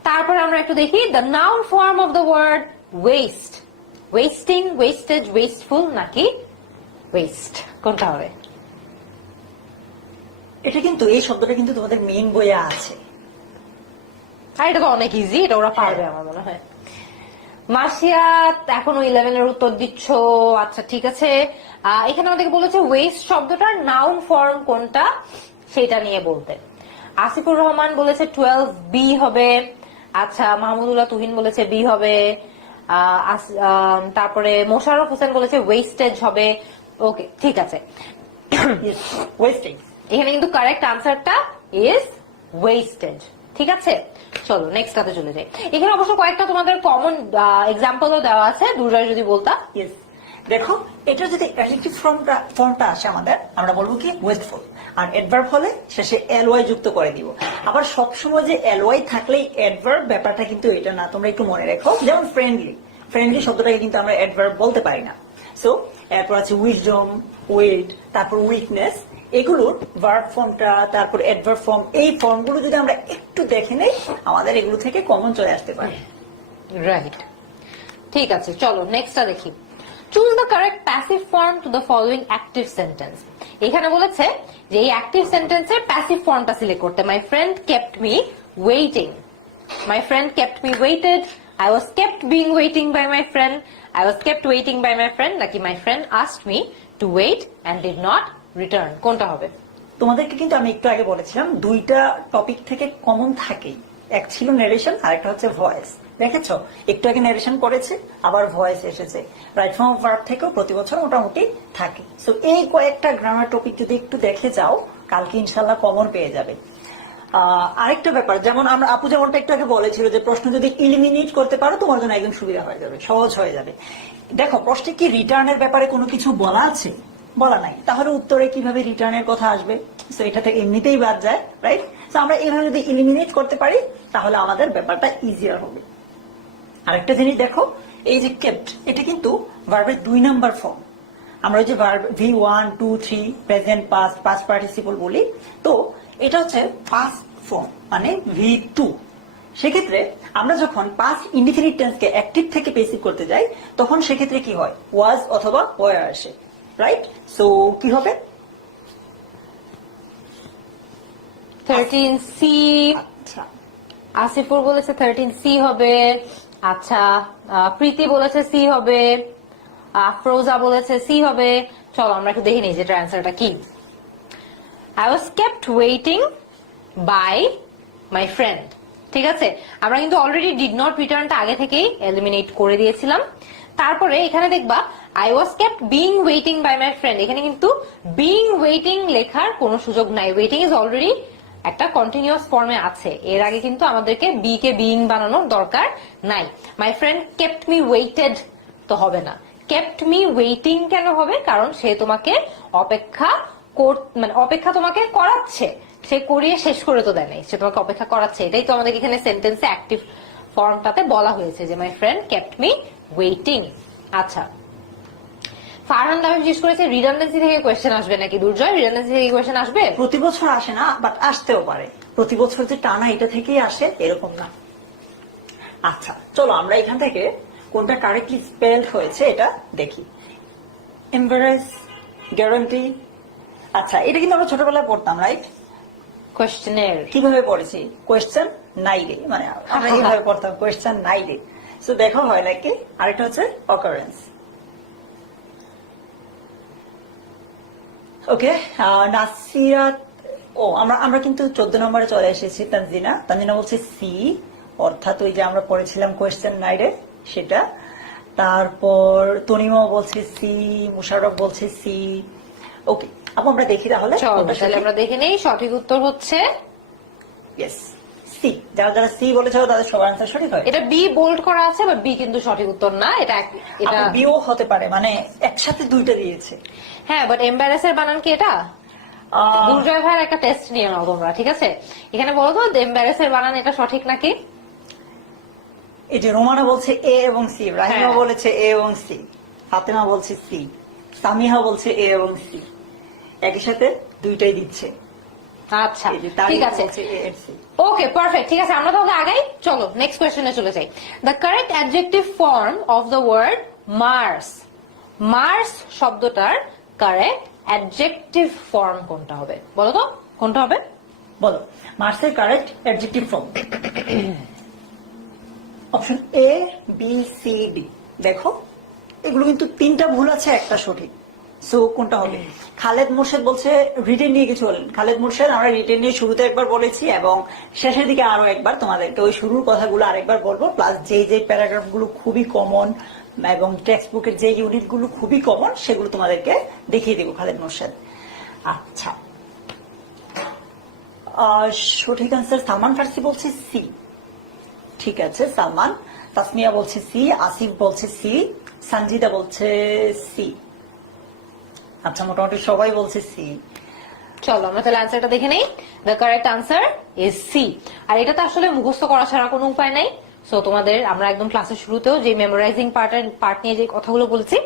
তারপরে আমরা একটু দেখি the noun form of the word waste. Wasting, wastage, wasteful নাকি ওয়েস্ট, কোনটা হবে? এটা কিন্তু এই শব্দটা কিন্তু তোমাদের মেইন বইয়ে আছে। আর এটা তো অনেক ইজি, এটা ওরা পারবে আমার মনে হয়। মার্সিয়া এখনো 11 এর উত্তর দিচ্ছ। আচ্ছা, ঠিক আছে। এখানে আমাদেরকে বলেছে ওয়েস্ট শব্দটার নাউন ফর্ম কোনটা সেটা নিয়ে বলতে। আসিফুর রহমান বলেছে 12 বি হবে। আচ্ছা, মাহমুদুল্লাহ তুহিন বলেছে বি হবে। তারপরে মোশাররফ হোসেন বলেছে ওয়েস্টেজ হবে। ওকে, ঠিক আছে। ওয়েস্টিং। এখানে কিন্তু কারেক্ট আনসারটা ইজ ওয়েস্টেজ। ঠিক আছে, চলো নেক্সট টাতে চলে যাই। এখানে অবশ্য কয়েকটা তোমাদের কমন এক্সাম্পলও দেওয়া আছে, দুর্জয় যদি বলতা। দেখো, এটা যদি অ্যাডজেক্টিভ ফর্মটা আসে আমাদের, আমরা বলবো কি ওয়েস্টফুল, আর অ্যাডভার্ব হলে শেষে এলওয়াই যুক্ত করে দিব। আবার সবসময় যে এলওয়াই থাকলেই অ্যাডভার্ব, ব্যাপারটা কিন্তু এটা না, তোমরা একটু মনে রেখো। যেমন ফ্রেন্ডলি শব্দটাকে কিন্তু আমরা অ্যাডভার্ব বলতে পারি না। সো এরপর আছে উইজডম, ওয়েট, তারপর উইকনেস, এগুলোর ভার্ব ফর্মটা, তারপর অ্যাডভার্ব ফর্ম, এই ফর্মগুলো যদি আমরা একটু দেখে নেই আমাদের এগুলো থেকে কমন চলে আসতে পারে। রাইট, ঠিক আছে, চলো নেক্সটটা দেখি। Choose the correct passive form to the following active sentence. এখানে বলেছে যে এই অ্যাক্টিভ সেন্টেন্সের প্যাসিভ ফর্মটা সিলেক্ট করতে। My friend kept me waiting, my friend kept me waited, I was kept being waiting by my friend, I was kept waiting by my friend, নাকি my friend asked me to wait and did not return, কোনটা হবে? তোমাদেরকে কিন্তু আমি একটু আগে বলেছিলাম দুইটা টপিক থেকে কমন থাকেই, এক ছিল ন্যারেশন আর একটা হচ্ছে ভয়েস। দেখেছো, একটু আগে ন্যারেশন করেছে, আবার ভয়েস এসেছে। রাইট ফর্ম অফ ভার্ব থেকেও প্রতি বছর মোটামুটি থাকে। সো এই কয়েকটা গ্রামার টপিক যদি একটু দেখে যাও কালকে ইনশাল্লাহ কমন পেয়ে যাবে। আরেকটা ব্যাপার, যেমন আমরা আপু যেমনটা একটু আগে বলেছিল যে প্রশ্ন যদি ইলিমিনেট করতে পারো তোমার জন্য একদম সুবিধা হয়ে যাবে, সহজ হয়ে যাবে। দেখো প্রশ্নে কি রিটার্নের ব্যাপারে কোনো কিছু বলা আছে? বলা নাই, তাহলে উত্তরে কিভাবে রিটার্নের কথা আসবে? তো এটা থেকে এমনিতেই বাদ যায়, রাইট? তো আমরা এইভাবে যদি ইলিমিনেট করতে পারি তাহলে আমাদের ব্যাপারটা ইজিয়ার হবে। আরেকটা জিনিস দেখো, এই যে কেপ্ট, এটা কিন্তু ভার্বের 2 নাম্বার ফর্ম। আমরা ওই যে verb V1, 2, 3 present past past participle বলি, তো এটা হচ্ছে পাস্ট ফর্ম মানে V2। সেক্ষেত্রে আমরা যখন পাস্ট ইনডিফিনিট টেন্সকে অ্যাক্টিভ থেকে পেসিভ করতে যাই তখন সেক্ষেত্রে কি হয়, ওয়াজ অথবা ওয়ার আসে, রাইট? সো কি হবে? 13C। আচ্ছা, আসিফুর বলেছে 13C হবে। আচ্ছা, প্রীতি বলেছে সি হবে, আফরোজা বলেছে সি হবে। চলো আমরা একটু দেখে নিই যেটার অ্যান্সারটা কি। I was kept waiting by my friend। ঠিক আছে, আমরা কিন্তু অলরেডি ডিড নট রিটার্নটা আগে থেকেই এলিমিনেট করে দিয়েছিলাম। তারপরে এখানে দেখবা I was kept being waiting by my friend, এখানে কিন্তু being waiting লেখার কোনো সুযোগ নাই। ওয়েটিং ইজ অলরেডি একটা কন্টিনিউয়াস ফর্মে আছে, এর আগে কিন্তু আমাদেরকে বি কে বিইং বানানোর দরকার নাই। My friend kept me waited তো হবে না, কেপ্ট মি ওয়েটিং কেন হবে? কারণ সে তোমাকে অপেক্ষা মানে অপেক্ষা তোমাকে করাচ্ছে, সে করিয়ে শেষ করে তো দেয় নাই, সে তোমাকে অপেক্ষা করাচ্ছে। এটাই তো আমাদের এখানে সেন্টেন্সে অ্যাক্টিভ ফর্মটাতে বলা হয়েছে যে মাই ফ্রেন্ড কেপ্ট মি ওয়েটিং। আচ্ছা, ফারহান দাবি জিজ্ঞেস করেছে রিডান্ডেন্সি থেকে কোয়েশ্চেন আসবে নাকি? দুর্জয়, রিডান্ডেন্সি থেকে কোয়েশ্চেন আসবে? প্রতি বছর আসে না, বাট আসতেও পারে। প্রতি বছর যে টানা এটা থেকেই আসে এরকম না। আচ্ছা চলো আমরা এখান থেকে কোনটা কারেক্টলি স্পেলড হয়েছে এটা দেখি। এমবারেস, গ্যারান্টি। আচ্ছা, এটা কিন্তু আমরা ছোটবেলায় পড়তাম, রাইট? কোয়েশ্চেনের কিভাবে পড়েছি? কোয়েশ্চেন নাই রে, মানে আমরা এইভাবে পড়তাম, কোয়েশ্চেন নাই রে। সো দেখা হয় নাকি। আরেকটা হচ্ছে অকারেন্স। ওকে, নাসিরাত, ও আমরা কিন্তু 14 নম্বরে চলে এসেছি। তানজিনা বলছে সি, অর্থাৎ ওই যে আমরা পড়েছিলাম কোয়েশ্চেন নাইরে সেটা। তারপর তনিমা বলছে সি, মুশারফ বলছে সি। ওকে আপু আমরা দেখি তাহলে। তাহলে আমরা দেখে নেই, সঠিক উত্তর হচ্ছে ইয়েস সি। যারা যারা সি বলেছে তাদের সবার আনসার সঠিক হয়। এটা বি বোল্ড করা আছে, বাট বি কিন্তু সঠিক উত্তর না। এটা বিও হতে পারে, মানে একসাথে দুইটা দিয়েছে। হ্যাঁ, বাট এমবারেসের বানান কি এটা? দুর্জয় ভাইয়ের একটা টেস্ট নিয়ে নাও তোমরা, ঠিক আছে? এখানে বলো তো এমবারেসের বানান এটা সঠিক নাকি? এই যে রোমানা বলছে এ এবং সি, রাহিমা বলেছে এ এবং সি, ফাতেমা বলছে সি, সামিহা বলছে এ এবং সি, একই সাথে দুইটাই দিচ্ছে। আচ্ছা ঠিক আছে, ওকে পারফেক্ট, ঠিক আছে। আমরা তাহলে আগাই, চলো নেক্সট কোয়েশ্চেনে চলে যাই। The correct adjective form of the word mars. Mars শব্দটার কারেক্ট অ্যাডজেক্টিভ ফর্ম কোনটা হবে? বলো তো কোনটা হবে? বলো মার্সের correct adjective form. Option A, B, C, D. দেখো এগুলো কিন্তু 3টা ভুল আছে, একটা সঠিক। সো কোনটা হবে? খালেদ মুর্শেদ বলছে রিটেন নিয়ে কিছু বলেন। খালেদ মুর্শেদ, আমরা রিটেন নিয়ে শুরুতে একবার বলেছি এবং শেষের দিকে আরো একবার তোমাদেরকে ওই শুরুর কথাগুলো আরেকবার বলবো, প্লাস যে প্যারাগ্রাফ গুলো খুবই কমন এবং টেক্সট বুকের যে ইউনিট গুলো খুবই কমন সেগুলো তোমাদেরকে দেখিয়ে দেবো। খালেদ মুর্শেদ। আচ্ছা, সঠিক আনসার সালমান ফার্সি বলছে সি। ঠিক আছে সালমান। তাসমিয়া বলছে সি, আসিফ বলছে সি, সঞ্জিদা বলছে সি। আচ্ছা মোটামুটি সবাই বলছে সি। চলো আমরা তাহলে আনসারটা দেখে নেই। The correct answer is C. আর এটা তো আসলে মুখস্থ করা ছাড়া কোনো উপায় নাই। সো তোমাদের আমরা একদম ক্লাসের শুরুতেও যে মেমোরাইজিং পার্ট নিয়ে যে কথাগুলো বলছি,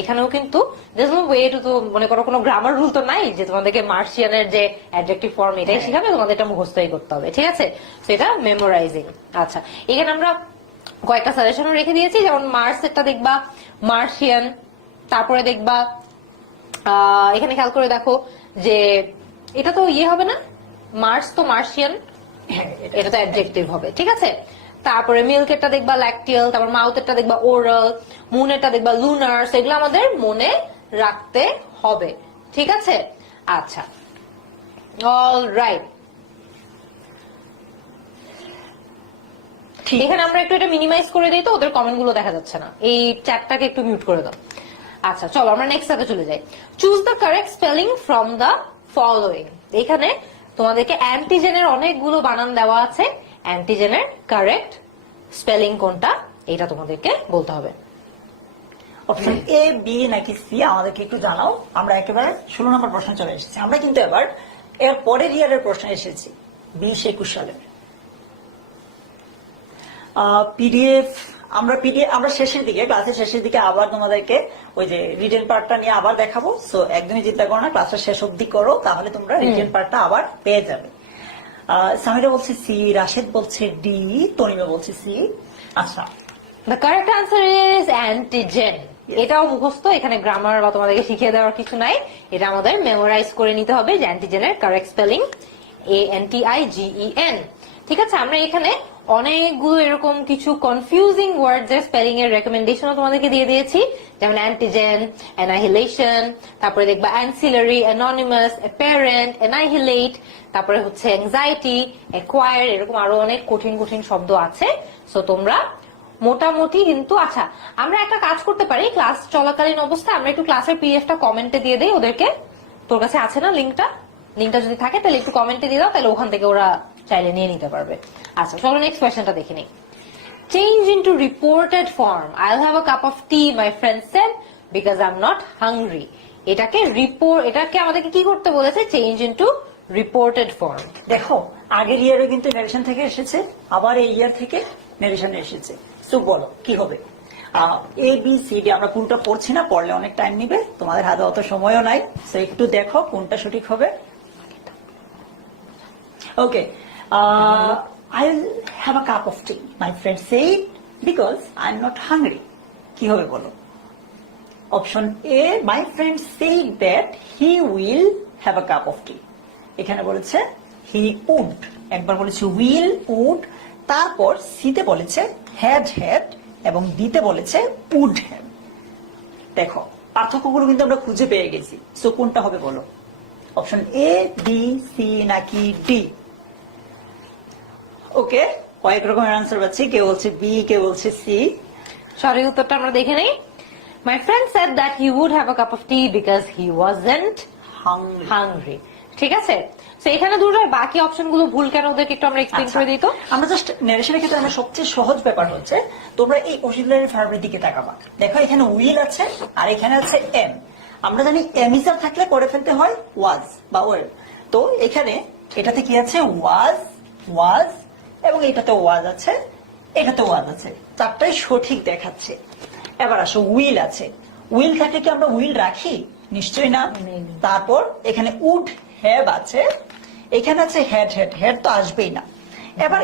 এখানেও কিন্তু দেয়ারস নো ওয়ে টু, তো মনে করো কোনো গ্রামার রুল তো নাই যে তোমাদেরকে মার্শিয়ানের যে অ্যাডজেক্টিভ ফর্ম এটাই শিখাবে, তোমাদের এটা মুখস্থই করতে হবে, ঠিক আছে? সো এটা মেমোরাইজিং। আচ্ছা, এখানে আমরা কয়েকটা সাজেশনও রেখে দিয়েছি, যেমন মার্সেরটা দেখবা মার্শিয়ান, তারপরে দেখবা এখানে খেয়াল করে দেখো যে এটা তো ইয়ে হবে না, মার্স তো মার্শিয়ান, এটা তো অ্যাডজেক্টিভ হবে, ঠিক আছে? তারপরে মিল্কেরটা দেখবা ল্যাকটিয়াল, তারপর মাউথেরটা দেখবা ওরাল, মুনেরটা দেখবা লুনার। সেগুলো আমাদের মনে রাখতে হবে, ঠিক আছে? আচ্ছা, অল রাইট। এখানে আমরা একটু এটা মিনিমাইজ করে দিই তো ওদের কমেন্ট গুলো দেখা যাচ্ছে না, এই চ্যাটটাকে একটু মিউট করে দাও। আচ্ছা চলো আমরা নেক্সট সাথে চলে যাই। Choose the correct spelling from the following. এখানে তোমাদেরকে অ্যান্টিজেনের অনেকগুলো বানান দেওয়া আছে, অ্যান্টিজেনের কারেক্ট স্পেলিং কোনটা এটা তোমাদেরকে বলতে হবে। অপশন এ, বি নাকি সি আমাদেরকে একটু জানাও। আমরা একেবারে 16 নম্বর প্রশ্ন চলে এসেছি। আমরা কিন্তু এবার এর পরের ইয়ারের প্রশ্ন এসেছি 2021 সালের। পিডিএফ আমরা শেষের দিকে, ক্লাসের শেষের দিকে আবার তোমাদেরকে ওই যে রিটেন পার্টটা নিয়ে আবার দেখাবো। সো একদমই চিন্তা করো না, ক্লাসের শেষ অব্দি করো, তাহলে তোমরা রিটেন পার্টটা আবার পেয়ে যাবে। সামিরা বলছে সি, রাশেদ বলছে ডি, তনিমা বলছে সি। আচ্ছা, the correct answer is antigen. এটাও মুখস্থ, এখানে গ্রামার বা তোমাদেরকে শিখিয়ে দেওয়ার কিছু নাই, এটা আমাদের মেমোরাইজ করে নিতে হবে যে অ্যান্টিজেনের কারেক্ট স্পেলিং ANTIGEN। ঠিক আছে, আমরা এখানে অনেকগুলো এরকম কিছু কনফিউজিং ওয়ার্ডস এর স্পেলিং এর রেকমেন্ডেশনও তোমাদেরকে দিয়ে দিয়েছি, যেমন অ্যান্টিজেন, অ্যানাহিলেশন, তারপরে দেখবা অ্যান্সিলারি, অ্যানোনিমাস, অ্যাপারেন্ট, অ্যানাহিলেট, তারপরে হচ্ছে অ্যাংজাইটি, অ্যাকোয়ার, এরকম আরো অনেক কঠিন কঠিন শব্দ আছে। সো তোমরা মোটামুটি কিন্তু, আচ্ছা আমরা একটা কাজ করতে পারি, ক্লাস চলাকালীন অবস্থায় আমরা একটু ক্লাসের পিডিএফটা কমেন্টে দিয়ে দেই ওদেরকে। তোর কাছে আছে না লিঙ্কটা যদি থাকে তাহলে একটু কমেন্টে দিয়ে দাও, তাহলে ওখান থেকে ওরা চাইলে নিয়ে নিতে পারবে। আচ্ছা চলো নেক্সট কোয়েশ্চেনটা দেখে নিই। Change into reported form, I'll have a cup of tea, my friend said, because I'm not hungry। এটাকে আমাদেরকে কি করতে বলেছে? Change into reported form. দেখো আগের ইয়ারে কিন্তু নারেশন থেকে এসেছে, আবার এই ইয়ার থেকে নারেশনে এসেছে। সো বলো কি হবে? এ বি সি ডি, আমরা কোনটা পড়ছি না, পড়লে অনেক টাইম নিবে, তোমাদের হাতে অত সময়ও নাই। সো একটু দেখো কোনটা সঠিক হবে। ওকে, I'll have a cup of tea, my friend said, because I'm not hungry। কি হবে বলো? Option A, my friend said that he will have a cup of tea। এখানে বলেছে he would, একবার বলেছে will, would, তারপর সিতে বলেছে had এবং দিতে বলেছে would have। দেখো পার্থক্যগুলো কিন্তু আমরা খুঁজে পেয়ে গেছি। সো কোনটা হবে বলো? অপশন এ, বি, সি নাকি ডি? ওকে, কয়েক রকমের আনসার পাচ্ছি, কেউ বলছে বি, কেউ বলছে সি। সঠিক উত্তরটা আমরা দেখে নেই। My friend said that he would have a cup of tea because he wasn't hungry। ঠিক আছে, তো এখানে দুটোর বাকি অপশন গুলো ভুল কেন, ওদেরকে একটু আমরা এক্সপ্লেইন করে দিই তো। আমরা জাস্ট ন্যারেশনের ক্ষেত্রে আমরা সবচেয়ে সহজ ব্যাপার হচ্ছে তোমরা এই অক্সিলারি ভার্বের দিকে তাকাবা। দেখো এখানে উইল আছে আর এখানে আছে এম। আমরা জানি এমিসার থাকলে করে ফেলতে হয় ওয়াজ বা ওয়ার। তো এখানে এটাতে কি আছে? ওয়াজ এবং এটাতে ওয়াজ আছে, এটাতে ওয়াজ আছে, চারটাই সঠিক দেখাচ্ছে। এবার আসো উইল আছে, উইল থাকলে কি আমরা উইল রাখি? নিশ্চয়ই না। তারপর এখানে উড হ্যাভ আছে, এখানে আছে হেড তো আসবেই না। এবার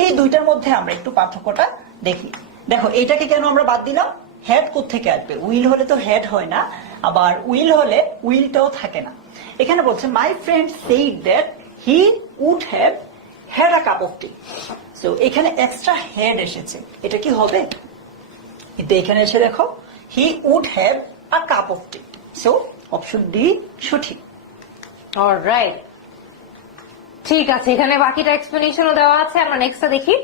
এই দুইটার মধ্যে আমরা একটু পার্থক্যটা দেখি। দেখো এইটাকে কেন আমরা বাদ দিলাম? হেড কোত্থেকে আসবে? উইল হলে তো হেড হয় না, আবার উইল হলে উইলটাও থাকে না। এখানে বলছে my friend said that he would have had a cup of tea. So এখানে এক্সট্রা হেড এসেছে, এটা কি হবে? কিন্তু এখানে এসে দেখো he would have a cup of tea. So option D সঠিক। অলরাইট, ঠিক আছে, এখানে বাকিটা এক্সপ্লেনেশনও দেওয়া আছে। আমরা নেক্সটটা দেখি।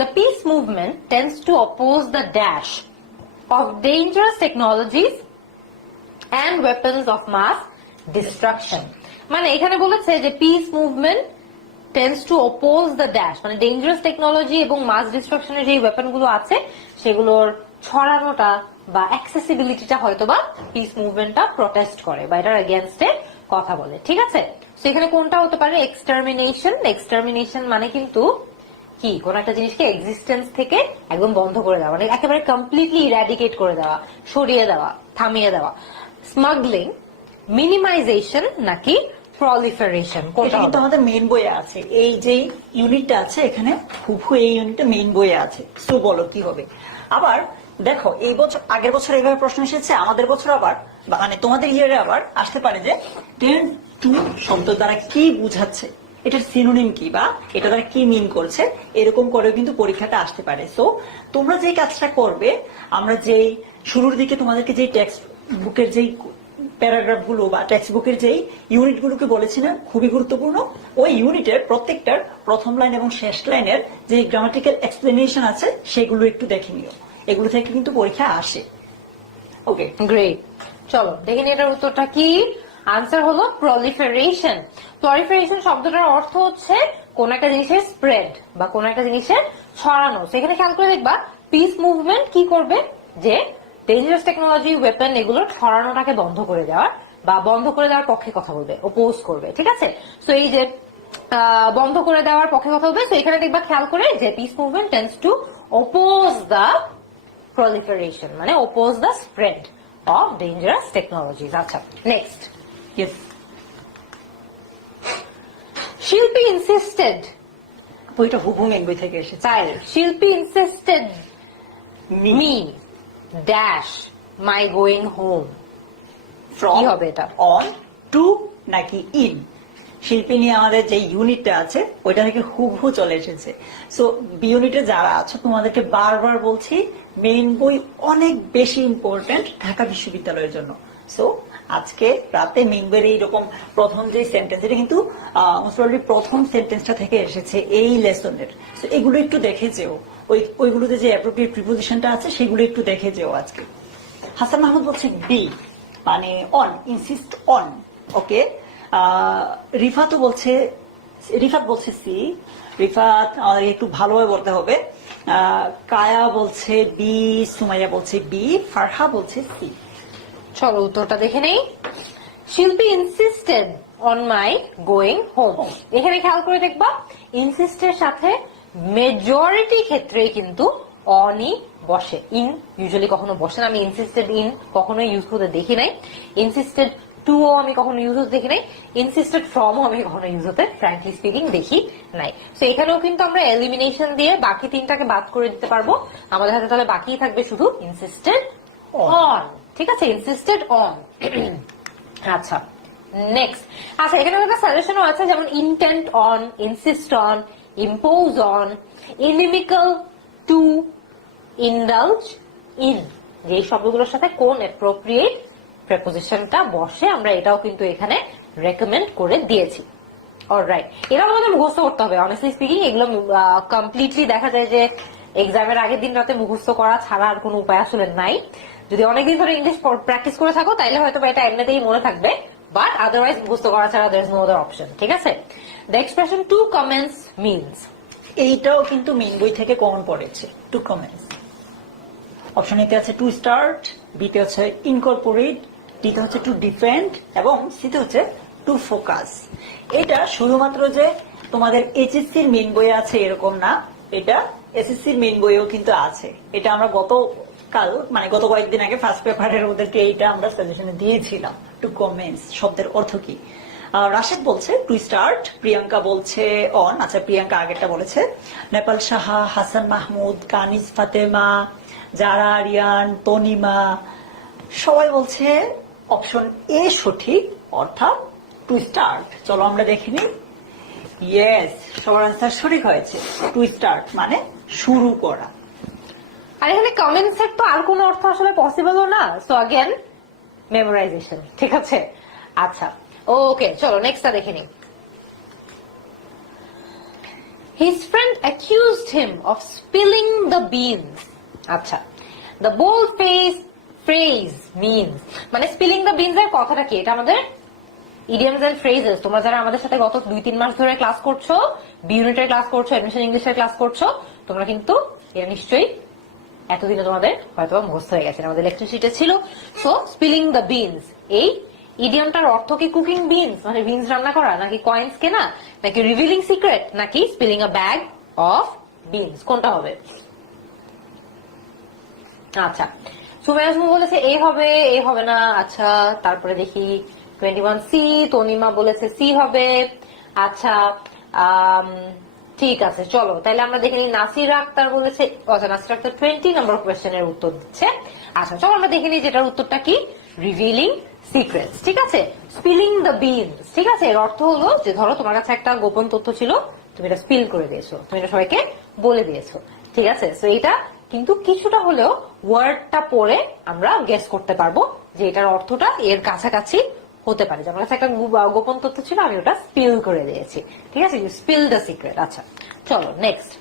The peace movement tends to oppose the dash of dangerous technologies and weapons of mass destruction. মানে এখানে বলেছে যে peace movement tends to oppose the dash, মানে ডেঞ্জারাস টেকনোলজি এবং মাস ডিস্ট্রাকশনের যে ওয়েপন গুলো আছে সেগুলোর ছড়ানোটা বা অ্যাক্সেসিবিলিটিটা হয়তো বা পিস মুভমেন্টটা প্রটেস্ট করে বা এটার এগেনস্টে কথা বলে। ঠিক আছে, তো এখানে কোনটা হতে পারে? এক্সটারমিনেশন মানে কিন্তু কি, কোন একটা জিনিসকে এক্সিস্টেন্স থেকে একদম বন্ধ করে দেওয়া, মানে একেবারে কমপ্লিটলি ইরাডিকেট করে দেওয়া, সরিয়ে দেওয়া, থামিয়ে দেওয়া। স্মাগলিং, মিনিমাইজেশন নাকি প্রলিফারেশন? এটা কিন্তু আমাদের মেইন বইয়ে আছে, এই যে ইউনিটটা আছে এখানে হুবহু এই ইউনিটটা মেইন বইয়ে আছে। সো বলো কি হবে? আবার দেখো এই বছর, আগের বছর এইভাবে প্রশ্ন এসেছে, আমাদের বছর আবার মানে তোমাদের ইয়ারে আবার আসতে পারে যে টেন্ড টু শব্দ দ্বারা কি বুঝাচ্ছে, এটার সিনোনিম কি বা এটা দ্বারা কি মিন করছে, এরকম করেও কিন্তু পরীক্ষাটা আসতে পারে। সো তোমরা যে কাজটা করবে, আমরা যেই শুরুর দিকে তোমাদেরকে যে টেক্সট বুকের যেই প্যারাগ্রাফ গুলো বা টেক্সট বুকের যেই ইউনিট গুলোকে বলেছি না খুবই গুরুত্বপূর্ণ, ওই ইউনিটের প্রত্যেকটার প্রথম লাইন এবং শেষ লাইনের যে গ্রামাটিক্যাল এক্সপ্লেনেশন আছে সেগুলো একটু দেখে নিও, এগুলো থেকে কিন্তু পরীক্ষা আসে। ওকে, গ্রেট, চলো দেখে নি এটার উত্তরটা কি। আনসার হলো প্রলিফারেশন। প্রলিফারেশন শব্দটার অর্থ হচ্ছে কোন একটা জিনিসের স্প্রেড বা কোন একটা জিনিসের ছড়ানো। সেখানে খেয়াল করে দেখবা পিস মুভমেন্ট কি করবে, যে ডেঞ্জারাস টেকনোলজি, ওয়েপন এগুলোর ছড়ানোটাকে বন্ধ করে দেওয়ার বা বন্ধ করে দেওয়ার পক্ষে কথা বলবে, ওপোজ করবে। ঠিক আছে, তো এই যে বন্ধ করে দেওয়ার পক্ষে কথা বলবে, তো এখানে দেখবা খেয়াল করে যে peace movement tends to oppose the proliferation, মানে oppose the spread of dangerous technologies. আচ্ছা, নেক্সট। Yes. শিল্পী insisted, বইটা হুবহু মেন বই থেকে এসেছে। তাই শিল্পী insisted me dash my going home, From কি হবে এটা? on to নাকি in? শিল্পী নিয়ে আমাদের যে ইউনিটটা আছে ওইটা থেকে হুবহু চলে এসেছে। সো বি ইউনিটে যারা আছো তোমাদেরকে বারবার বলছি মেইন বই অনেক বেশি ইম্পর্টেন্ট ঢাকা বিশ্ববিদ্যালয়ের জন্য। সো আজকে রাতে মেইন বইয়ের এইরকম প্রথম যে সেন্টেন্স, এটা কিন্তু প্রথম সেন্টেন্সটা থেকে এসেছে এই লেসনের। সো এগুলো একটু দেখে যেও, ওইগুলোতে যে অ্যাপ্রোপ্রিয়েট প্রিপোজিশনটা আছে সেগুলো একটু দেখে যেও আজকে। হাসান মাহমুদ বলছে বি মানে অন, ইনসিস্ট অন। ওকে, রিফাত বলছে সি। রিফাত একটু ভালোভাবে বলতে হবে। কায়া বলছে বি, সুমাইয়া বলছে বি, ফারহা বলছে সি। চলো উত্তরটা দেখে নেই। শিল্পী insisted on my going home. এখানে খেয়াল করে দেখবা ইনসিস্টের সাথে মেজরিটি ক্ষেত্রেই কিন্তু অনই বসে, ইন ইউজুয়ালি কখনো বসে না। আমি ইনসিস্টেড ইন কখনো ইউজ করতে দেখি নাই, ইনসিস্টেড টু ও আমি কখনো ইউজ হতে দেখি নাই, ইনসিস্টেড ফ্রম ও আমি কখনো ইউজ হতে ফ্র্যাঙ্কলি স্পিকিং দেখি নাই। তো এখানেও কিন্তু আমরা এলিমিনেশন দিয়ে বাকি তিনটাকে বাদ করে দিতে পারবো। আমাদের হাতে তাহলে বাকি থাকবে শুধু ইনসিস্টেড অন। ঠিক আছে, ইনসিস্টেড অন। আচ্ছা, নেক্সট। আচ্ছা, এখানে একটা সাজেশনও আছে, যেমন intent on, insist on, impose on, inimical to, indulge in, যে শব্দগুলোর সাথে কোন অ্যাপ্রোপ্রিয়েট প্রেপোজিশনটা বসে আমরা এটাও কিন্তু এখানে রেকমেন্ড করে দিয়েছি। অলরাইট, এটাও আমাদের মুখস্থ করতে হবে। অনেস্টলি স্পিকিং এগুলো কমপ্লিটলি দেখা যায় যে এক্সামের আগের দিন রাতে মুখস্থ করা ছাড়া আর কোনো উপায় আসলে নাই। যদি অনেকদিন ধরে ইংলিশ প্র্যাকটিস করে থাকো তাহলে হয়তো এটা এমনিতেই মনে থাকবে, বাট আদারওয়াইজ মুখস্থ করা ছাড়া there is no other option. ঠিক আছে, the expression to comments means, এইটাও কিন্তু মেইন বই থেকে কমন পড়েছে। টু কমেন্টস অপশন এতে আছে টু স্টার্ট, বিতে হচ্ছে ইনকর্পোরেট, ডিতে হচ্ছে টু ডিফেন্ড এবং সিতে হচ্ছে টু ফোকাস। এটা শুধুমাত্র যে তোমাদের এইচএসসির মেইন বইয়ে আছে এরকম না, এটা এসএসসির মেইন বইয়েও কিন্তু আছে। এটা আমরা গত কয়েকদিন আগে ফার্স্ট পেপারের ওদেরকে এইটা আমরা সাজেশনে দিয়েছিলাম। টু কমেন্টস শব্দের অর্থ কি? রাশেদ বলছে টু স্টার্ট, প্রিয়াঙ্কা বলছে অন। আচ্ছা, প্রিয়াঙ্কা আগেরটা বলেছে। নেপাল সাহা, হাসান মাহমুদ, কানিজ ফাতেমা, জারা, রিয়ান, তনিমা সবাই বলছে অপশন এ সঠিক, অর্থাৎ টু স্টার্ট। চলো আমরা দেখে নিই। ইয়েস, সবার আনসার সঠিক হয়েছে। টু স্টার্ট মানে শুরু করা। আর এখানে কমেন্টস এর তো আর কোনো অর্থ আসলে পসিবলও না। So again memorisation. ঠিক আছে, আচ্ছা ওকে, চলো নেক্সটটা দেখে নিই। His friend accused him of spilling the beans. আচ্ছা, the bold phrase means, মানে spilling the beans এর কথাটা কি? এটা আমাদের idioms and phrases। তোমরা যারা আমাদের সাথে গত 2-3 মাস ধরে ক্লাস করছো, বি ইউনিটের ক্লাস করছো, এডমিশন ইংলিশের ক্লাস করছো, তোমরা কিন্তু এটা নিশ্চয়ই এতদিনে তোমাদের হয়তো মুখস্থ হয়ে গেছে, আমাদের লেকচার শিটে ছিল। সো স্পিলিং দ্য বিনস, এই ইডিয়মটার অর্থ কি কুকিং বিনস মানে বিনস রান্না করা, নাকি কয়েন্স কেনা, নাকি রিভিলিং সিক্রেট, নাকি spilling a bag of beans? কোনটা হবে? আচ্ছা, সুমাইয়া বলেছে এ হবে, এ হবে না। আচ্ছা, তারপরে দেখি 21 সি, তনিমা বলেছে সি হবে। আচ্ছা, ঠিক আছে, চলো তাহলে আমরা দেখে নিই। নাসির আক্তার বলেছে, আচ্ছা নাসির আক্তার 20 নম্বর কোয়েশ্চেনের উত্তর দিচ্ছে। আচ্ছা, চলো আমরা দেখে নিই যেটার উত্তরটা কি, রিভিলিং সিক্রেটস। ঠিক আছে, স্পিলিং দ্য বিনস। ঠিক আছে, এর অর্থ হলো যে ধরো তোমার কাছে একটা গোপন তথ্য ছিল, তুমি এটা স্পিল করে দিয়েছো, তুমি এটা সবাইকে বলে দিয়েছো। ঠিক আছে, তো এটা কিন্তু কিছুটা হলেও ওয়ার্ডটা পড়ে আমরা গেস করতে পারবো যে এটার অর্থটা এর কাছাকাছি হতে পারে। যে আমার কাছে একটা গোপন তথ্য ছিল, আমি ওটা স্পিল করে দিয়েছি। ঠিক আছে, স্পিল দ্য সিক্রেট। আচ্ছা, চলো next.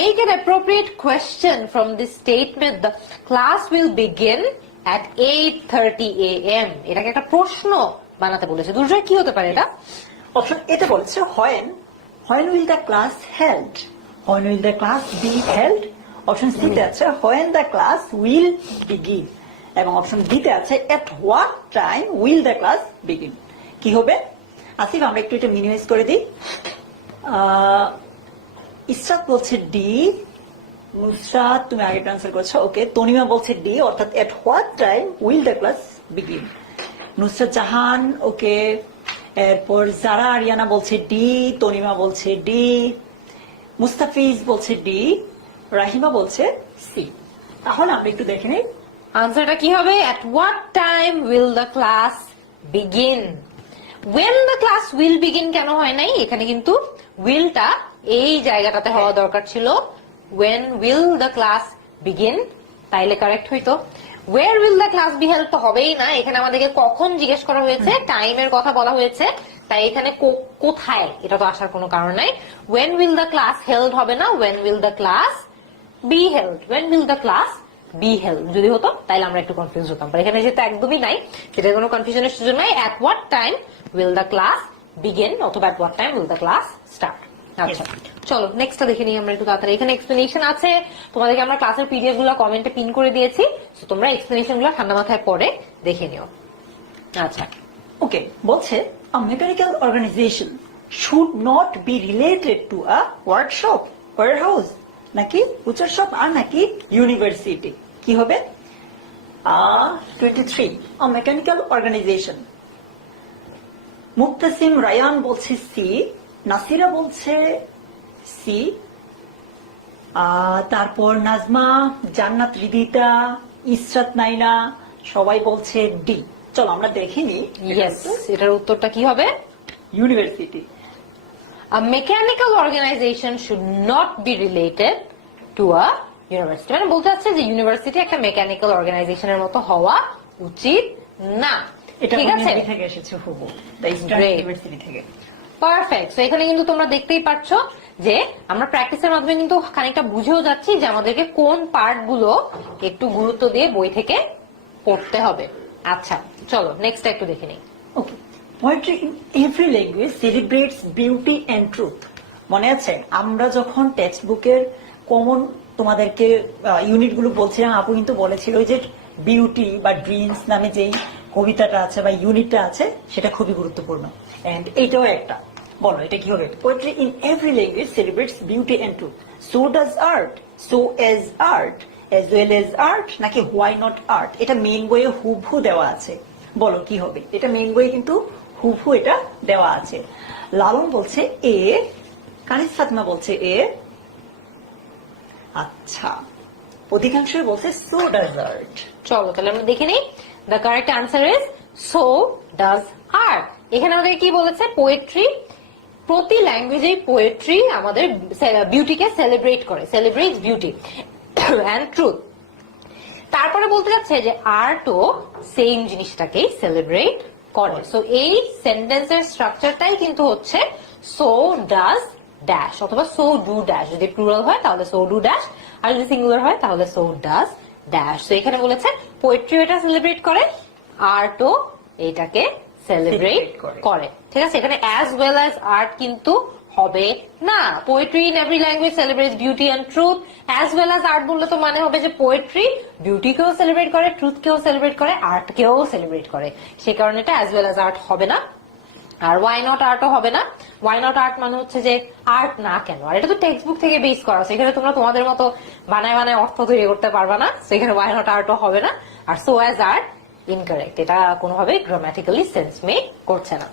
Make an appropriate question from this statement. The class will begin at 8:30 a.m. এটাকে একটা প্রশ্ন বানাতে বলেছে। দুর্জয়, কি হতে পারে এটা? অপশন এতে বলেছে when will the class held, when will the class be held, option C তে আছে when the class will begin, এবং অপশন বি তে আছে at what time will the class begin। কি হবে আসিফ? আমরা একটু এটা মিনিমাইজ করে দিই। ইসরাত বলছে ডি, নুসরাত তুমি আগে ট্রান্সফার করছো, ওকে। তনিমা বলছে ডি, অর্থাৎ at what time will the class begin। Nusrat Jahan, ওকে। এরপর যারা আরিয়ানা বলছে ডি, তনিমা বলছে ডি, মুস্তাফিজ বলছে ডি, রাহিমা বলছে সি। তাহলে আমরা একটু দেখে নিই আনসারটা কি হবে? at what time will the class begin। when the class will begin কেন হয় নাই? এখানে কিন্তু willটা এই জায়গাটাতে হওয়া দরকার ছিল। when will the class begin তাইলে কারেক্ট হইতো। where will the class be held তো হবেই না, এখানে আমাদেরকে কখন জিজ্ঞেস করা হয়েছে, টাইমের কথা বলা হয়েছে, তাই এখানে কোথায় এটা তো আসার কোনো কারণ নাই। when will the class held হবে না, when will the class be held, when will the class be held যদি হতো তাইলে আমরা একটু কনফিউজ হতাম, এখানে যেটা একদমই নাই সেটা কোনো কনফিউশনের সুযোগ নাই। at what time will the class begin অথবা at what time will the class start। আচ্ছা চলো নেক্সটটা দেখে নিই আমরা একটু তাড়াতাড়ি। এখানে এক্সপ্লেনেশন আছে, তোমাদেরকে আমরা ক্লাসের পিডিএফ গুলো কমেন্টে পিন করে দিয়েছি, তোমরা এক্সপ্লেনেশন গুলো ঠান্ডা মাথায় পরে দেখে নিও। আচ্ছা ওকে, বলছে a mechanical organization should not be related to a workshop, warehouse, নাকি বুচার শপ, আর নাকি ইউনিভার্সিটি। কি হবে? 23 a mechanical organization। Muktasim Ryan বলছে সি, নাসিরা বলছে সি, তারপর নাজমা, জান্নাত, রিদিতা, ইসরাত, নাইনা সবাই বলছে ডি। চলো আমরা দেখে নিই ইয়েস, এটার উত্তরটা কি হবে? University. A mechanical organization should not be related to a university। মানে বলতে চাচ্ছে যে ইউনিভার্সিটি একটা মেকানিক্যাল অর্গানাইজেশনের মতো হওয়া উচিত না। এটা ঠিক আছে, থেকে এসেছে হুবহু, দ্য ইস্টার্ন Great. ইউনিভার্সিটি থেকে। পারফেক্ট। তো এখানে কিন্তু তোমরা দেখতেই পাচ্ছ যে আমরা প্র্যাকটিসের মাধ্যমে কিন্তু খানিকটা বুঝেও যাচ্ছি যে আমাদেরকে কোন পার্ট গুলো একটু গুরুত্ব দিয়ে বই থেকে পড়তে হবে। আচ্ছা চলো নেক্সট একটু দেখে নিই। Okay, poetry in every language celebrates beauty and truth. মনে আছে আমরা যখন টেক্সট বুকের কমন তোমাদেরকে ইউনিট গুলো বলছিলাম, আপু কিন্তু বলেছিল যে বিউটি বা ড্রিমস নামে যেই কবিতাটা আছে বা ইউনিটটা আছে সেটা খুবই গুরুত্বপূর্ণ, এন্ড এইটাও একটা। বলো এটা কি হবে? Poetry in every language celebrates beauty and truth, so does art, so as art, as well as art, নাকি why not art। এটা মেইন বইয়ে হুবহু দেওয়া আছে, বলো কি হবে? এটা মেইন বইয়ে কিন্তু হুবহু এটা দেওয়া আছে। লালন বলছে এ, কানিস ফাতিমা বলছে এ, আচ্ছা অধিকাংশই বলছে সো ডাজ আর্ট। চলো তাহলে আমরা দেখে নিই। The correct answer is so does art. এখানে আমাদের কি বলেছে? পোয়েট্রি, প্রতি ল্যাঙ্গুয়েজে পোয়েট্রি আমাদের বিউটিকে সেলিব্রেট করে, সেলিব্রেটস বিউটি অ্যান্ড ট্রুথ। তারপরে বলতে যাচ্ছে যে আর্টও সেম জিনিসটাকেই সেলিব্রেট করে। সো এই সেন্টেন্সের স্ট্রাকচারটাই কিন্তু হচ্ছে সো ডাজ ড্যাশ অথবা সো ডু ড্যাশ। যদি প্লুরাল হয় তাহলে সো ডু ড্যাশ, আর যদি সিঙ্গুলার হয় তাহলে সো ডাজ ড্যাশ। তো এখানে বলেছে পোয়েট্রি এটা সেলিব্রেট করে, আর্টও এটাকে সেলিব্রেট করে। ঠিক আছে, এখানে অ্যাজ ওয়েল অ্যাজ আর্ট কিন্তু হবে না। Poetry in every language celebrates beauty and truth, as well as art বললে তো মানে হবে যে পোয়েট্রি বিউটিকেও সেলিব্রেট করে, ট্রুথকেও সেলিব্রেট করে, আর্টকেও সেলিব্রেট করে। সে কারণে এটা অ্যাজ ওয়েল অ্যাজ আর্ট হবে না। আর ওয়াই নট আর্টও হবে না। ওয়াই নট আর্ট মানে হচ্ছে যে আর্ট না কেন, আর এটা তো টেক্সট বুক থেকে বেস করা আছে, এখানে তোমরা তোমাদের মতো বানায় বানায় অর্থ তৈরি করতে পারবা না। সেখানে ওয়াই নট আর্টও হবে না। আর সো অ্যাজ আর্ট ইনকারেক্ট, এটা কোনোভাবে গ্রামাটিক্যালি সেন্স মেক করছে না।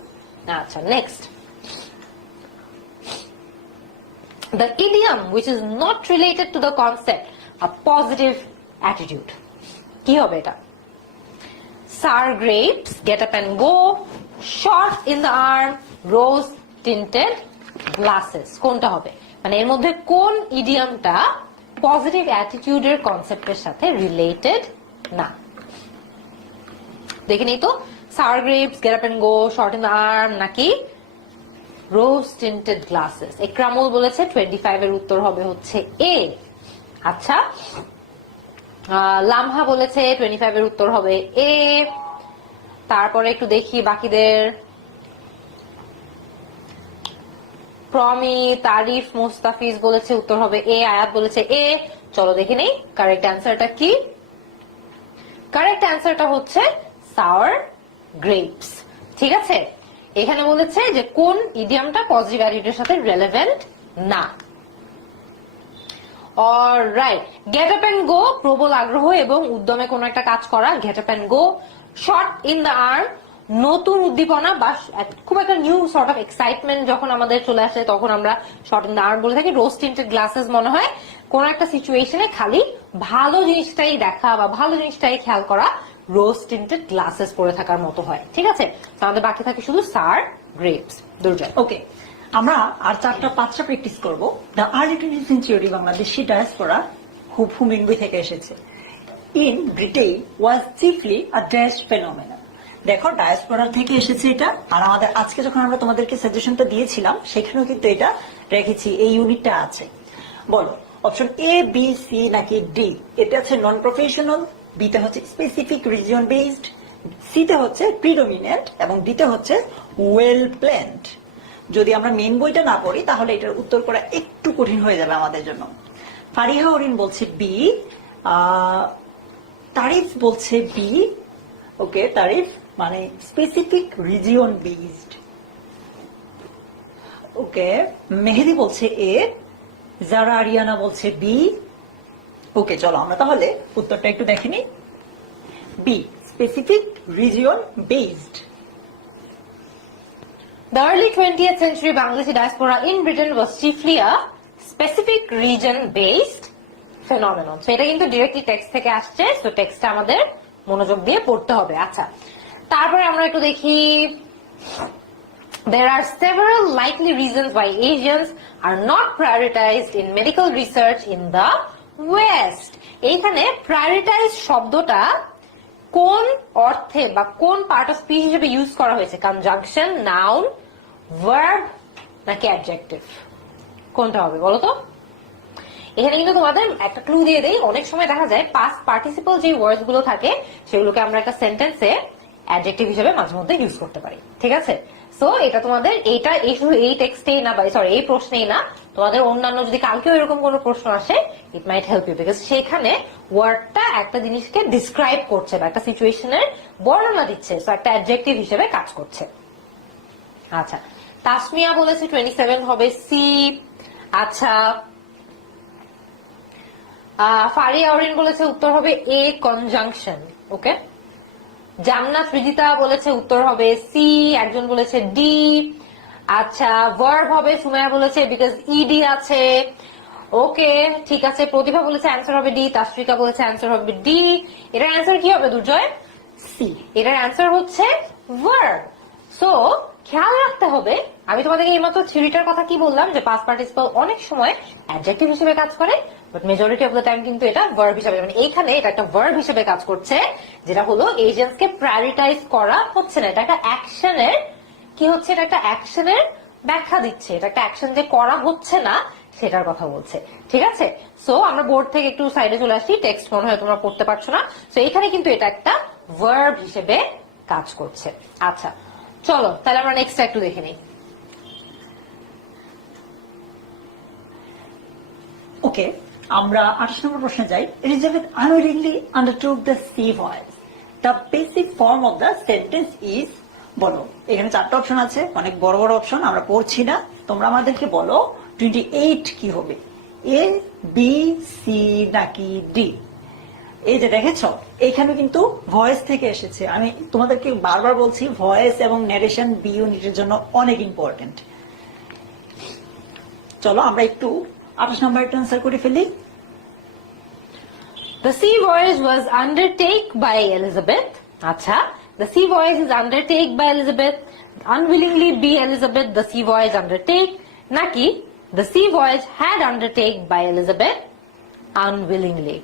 আচ্ছা next, the idiom which is not related to the concept a positive attitude। কি হবে এটা? sour grapes, get up and go, shot in the arm, rose tinted glasses। কোনটা হবে? মানে এর মধ্যে কোন ইডিয়ামটা পজিটিভ অ্যাটিটিউডের কনসেপ্টের সাথে রিলেটেড না? দেখে নেই তো, sour grapes, get up and go, shot in the arm নাকি রোজ টিন্টেড গ্লাসেস। একরামুল বলেছে 25 এর উত্তর হবে হচ্ছে এ। আচ্ছা লামহা বলেছে 25 এর উত্তর হবে এ। তারপরে একটু দেখি বাকিদের। প্রমি, তারিফ, মুস্তাফিজ বলেছে উত্তর হবে এ, আয়াত বলেছে এ। চলো দেখে নেই কারেক্ট অ্যান্সারটা কি। কারেক্ট অ্যান্সারটা হচ্ছে সাওয়ার গ্রেপস। ঠিক আছে, এখানে বলেছে যে কোন ইডিয়ামটা পজিটিভ অ্যাটিটিউডের সাথে রিলেভেন্ট না। Alright, get up and go, প্রবল আগ্রহ এবং উদ্যমে কোনো একটা কাজ করা, get up and go. Shot in the arm, নতুন উদ্দীপনা বা খুব একটা নিউ সর্ট অফ এক্সাইটমেন্ট যখন আমাদের চলে আসে তখন আমরা শট ইন দ্য আর্ম বলে থাকি। রোজ টিন্টেড গ্লাসেস মনে হয় কোন একটা সিচুয়েশনে খালি ভালো জিনিসটাই দেখা বা ভালো জিনিসটাই খেয়াল করা রোজ টিন্টেড গ্লাসেস পরে থাকার মতো হয়। ঠিক আছে, আমাদের বাকি থাকে শুধু সার গ্রেপস। দুর্জয়, ওকে, আমরা আর 4-5টা প্র্যাকটিস করব। The early 20th century Bangladeshi diaspora হুবহু মিংবি থেকে এসেছে। In Britain was chiefly a dash phenomenon. দেখো, ডায়াসপোরা থেকে এসেছে এটা। আর আমাদের আজকে যখন আমরা তোমাদেরকে সাজেশনটা দিয়েছিলাম সেখানেও কিন্তু এটা রেখেছি, এই ইউনিটটা আছে। বলো, অপশন এ, বি, সি নাকি ডি? এটা হচ্ছে নন প্রফেশনাল, বিতে হচ্ছে স্পেসিফিক রিজিয়ন বেসড, সিতে হচ্ছে প্রিডোমিনেন্ট এবং ডিতে হচ্ছে ওয়েল প্ল্যান্ড। যদি আমরা মেন বইটা না পড়ি তাহলে এটার উত্তর করা একটু কঠিন হয়ে যাবে আমাদের জন্য। ফারিহা অরিন বলছে বি, তারিফ বলছে বি। ওকে, তারিফ মানে স্পেসিফিক রিজিয়ন বেসড। ওকে, মেহেদি বলছে এ, যারা আরিয়ানা বলছে বি। ওকে, চলো আমরা তাহলে উত্তরটা একটু দেখে নিই। B, specific region based. The early 20th century Bangladeshi diaspora in Britain was chiefly a specific region-based phenomenon. So এটা কিন্তু ডিরেক্টলি টেক্সট থেকে আসছে, সো টেক্সটটা আমাদের মনোযোগ দিয়ে পড়তে হবে। আচ্ছা, তারপরে আমরা একটু দেখি। There are several likely reasons why Asians are not prioritized in medical research in the West. এইখানে prioritize শব্দটা কোন অর্থে বা কোন পার্ট অফ স্পিচ হিসেবে ইউজ করা হয়েছে? কনজাংশন, নাউন, ভার্ব নাকি অ্যাডজেক্টিভ? কোনটা হবে বলো তো? এখানে কিন্তু তোমাদের একটা ক্লু দিয়ে দেই। অনেক সময় দেখা যায় পাস্ট পার্টিসিপল যে ওয়ার্ডস গুলো থাকে সেগুলোকে আমরা একটা সেন্টেন্সে অ্যাডজেক্টিভ হিসেবে মাঝে মধ্যে ইউজ করতে পারি। ঠিক আছে, সো এটা তোমাদের এইটা এই শুধু এই টেক্সটেই না, সরি এই প্রশ্নেই না, তোমাদের অন্যান্য যদি কালকেও এরকম কোনো প্রশ্ন আসে ইট মাইট হেল্প ইউ, বিকজ সেখানে ওয়ার্ডটা একটা জিনিসকে ডিসক্রাইব করছে বা একটা সিচুয়েশনের বর্ণনা দিচ্ছে, সো একটা অ্যাডজেক্টিভ হিসেবে কাজ করছে। আচ্ছা, তাসমিয়া বলেছে 27 হবে সি। আচ্ছা, ফারিয়া অরিন বলেছে উত্তর হবে এ, কনজাংশন। ওকে, জান্নাত রিজিতা বলেছে উত্তর হবে সি, একজন বলেছে ডি। আচ্ছা, ভার্ব হবে সুমাইয়া বলেছে বিকজ ইডি আছে। ওকে, ঠিক আছে, প্রতিভা বলেছে অ্যান্সার হবে ডি, তাসফিকা বলেছে অ্যান্সার হবে ডি। এটার অ্যান্সার কি হবে দুর্জয়? সি। এটার অ্যান্সার হচ্ছে ভার্ব। সো খেয়াল রাখতে হবে, আমি তোমাদেরকে এইমাত্র থিওরিটার কথা কি বললাম যে পাস্ট পার্টিসিপল অনেক সময় অ্যাডজেক্টিভ হিসেবে কাজ করে, but majority of the time কিন্তু এটা ভার্ব হিসেবে, মানে এইখানে এটা একটা ভার্ব হিসেবে কাজ করছে, যেটা হলো এজেন্টসকে প্রায়োরিটাইজ করা হচ্ছে না। এটা একটা অ্যাকশনের কি হচ্ছে, এটা একটা অ্যাকশনের ব্যাখ্যা দিচ্ছে, এটা একটা অ্যাকশন যে করা হচ্ছে না সেটার কথা বলছে। ঠিক আছে, সো আমরা বোর্ড থেকে একটু সাইডে চলে আসি, টেক্সট মনে হয় তোমরা পড়তে পারছো না, সো এখানে কিন্তু এটা একটা ভার্ব হিসেবে কাজ করছে। আচ্ছা, চলো তাহলে আমরা নেক্সট একটু দেখে নিই। ওকে, আমরা 28 নম্বর প্রশ্নে যাই। Elizabeth unwillingly undertook the sea voyage. The basic form of the sentence is, বলো। এখানে 4টা অপশন আছে, অনেক বড় বড় অপশন, আমরা পড়ছি না। তোমরা আমাদেরকে বলো 28 কি হবে, এ, বি, সি নাকি ডি? এই যে দেখেছ, এখানে কিন্তু ভয়েস থেকে এসেছে। আমি তোমাদেরকে বারবার বলছি ভয়েস এবং ন্যারেশন বি ইউনিটের জন্য অনেক ইম্পর্টেন্ট। চলো আমরা একটু 28 নম্বরটা অ্যান্সার করে ফেলি। The sea voyage was undertaken by Elizabeth. আচ্ছা, the sea voyage is undertaken by Elizabeth. Unwillingly be Elizabeth the sea voyage undertake, নাকি the sea voyage had undertaken by Elizabeth unwillingly?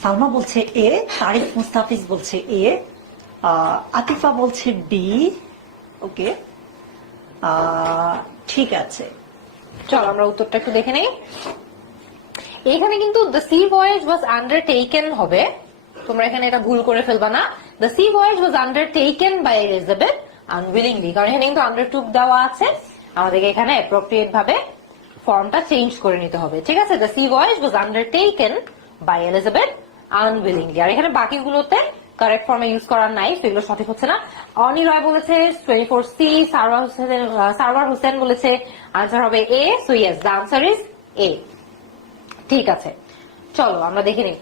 Salma বলছে এ, তারিফ মুস্তাফিজ বলছে এ, আতিফা বলছে বি। ওকে, ঠিক আছে, চলো আমরা উত্তরটা একটু দেখে নেই। এখানে কিন্তু the sea voyage was undertaken হবে, তোমরা এখানে এটা ভুল করে ফেলবা না। The sea voyage was undertaken by Elizabeth unwillingly, কারণ এখানে কিন্তু আন্ডারটুক দেওয়া আছে, আমাদেরকে এখানে অ্যাপ্রোপ্রিয়েট ভাবে ফর্মটা চেঞ্জ করে নিতে হবে, ঠিক আছে। The sea voyage was undertaken by Elizabeth unwillingly. আর এখানে বাকিগুলোতে কারেক্ট ফর্মে ইউজ করার নাই, সেগুলো সঠিক হচ্ছে না। অনি রয় বলেছে 24C, সারওয়ার হোসেন বলেছে আনসার হবে A. So yes, the answer is A. ঠিক আছে, চলো আমরা দেখে নিই।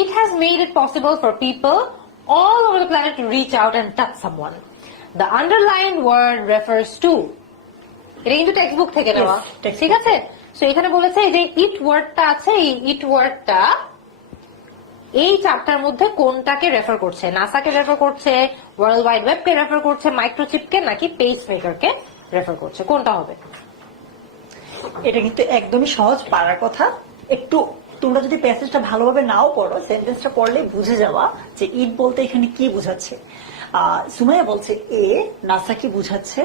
It has made it possible for people all over the planet to reach out and touch someone. The underlined word refers to, এটা কিন্তু টেক্সট বুক থেকে নেওয়া, textbook ঠিক আছে। সো এখানে বলেছে যে ইট ওয়ার্ডটা আছে, এই ইট ওয়ার্ডটা এই চারটার মধ্যে কোনটাকে রেফার করছে? নাসাকে রেফার করছে, ওয়ার্ল্ড ওয়াইড ওয়েবকে রেফার করছে, মাইক্রোচিপকে, নাকি পেস মেকারকে রেফার করছে? কোনটা হবে? এটা কিন্তু একদমই সহজ, পারার কথা। একটু তোমরা যদি প্যাসেজটা ভালোভাবে নাও পড়ো, সেন্টেন্সটা পড়লে বুঝে যাওয়া যে ইট বলতে এখানে কি বুঝাচ্ছে। সুমাইয়া বলছে এ, নাসা কি বুঝাচ্ছে,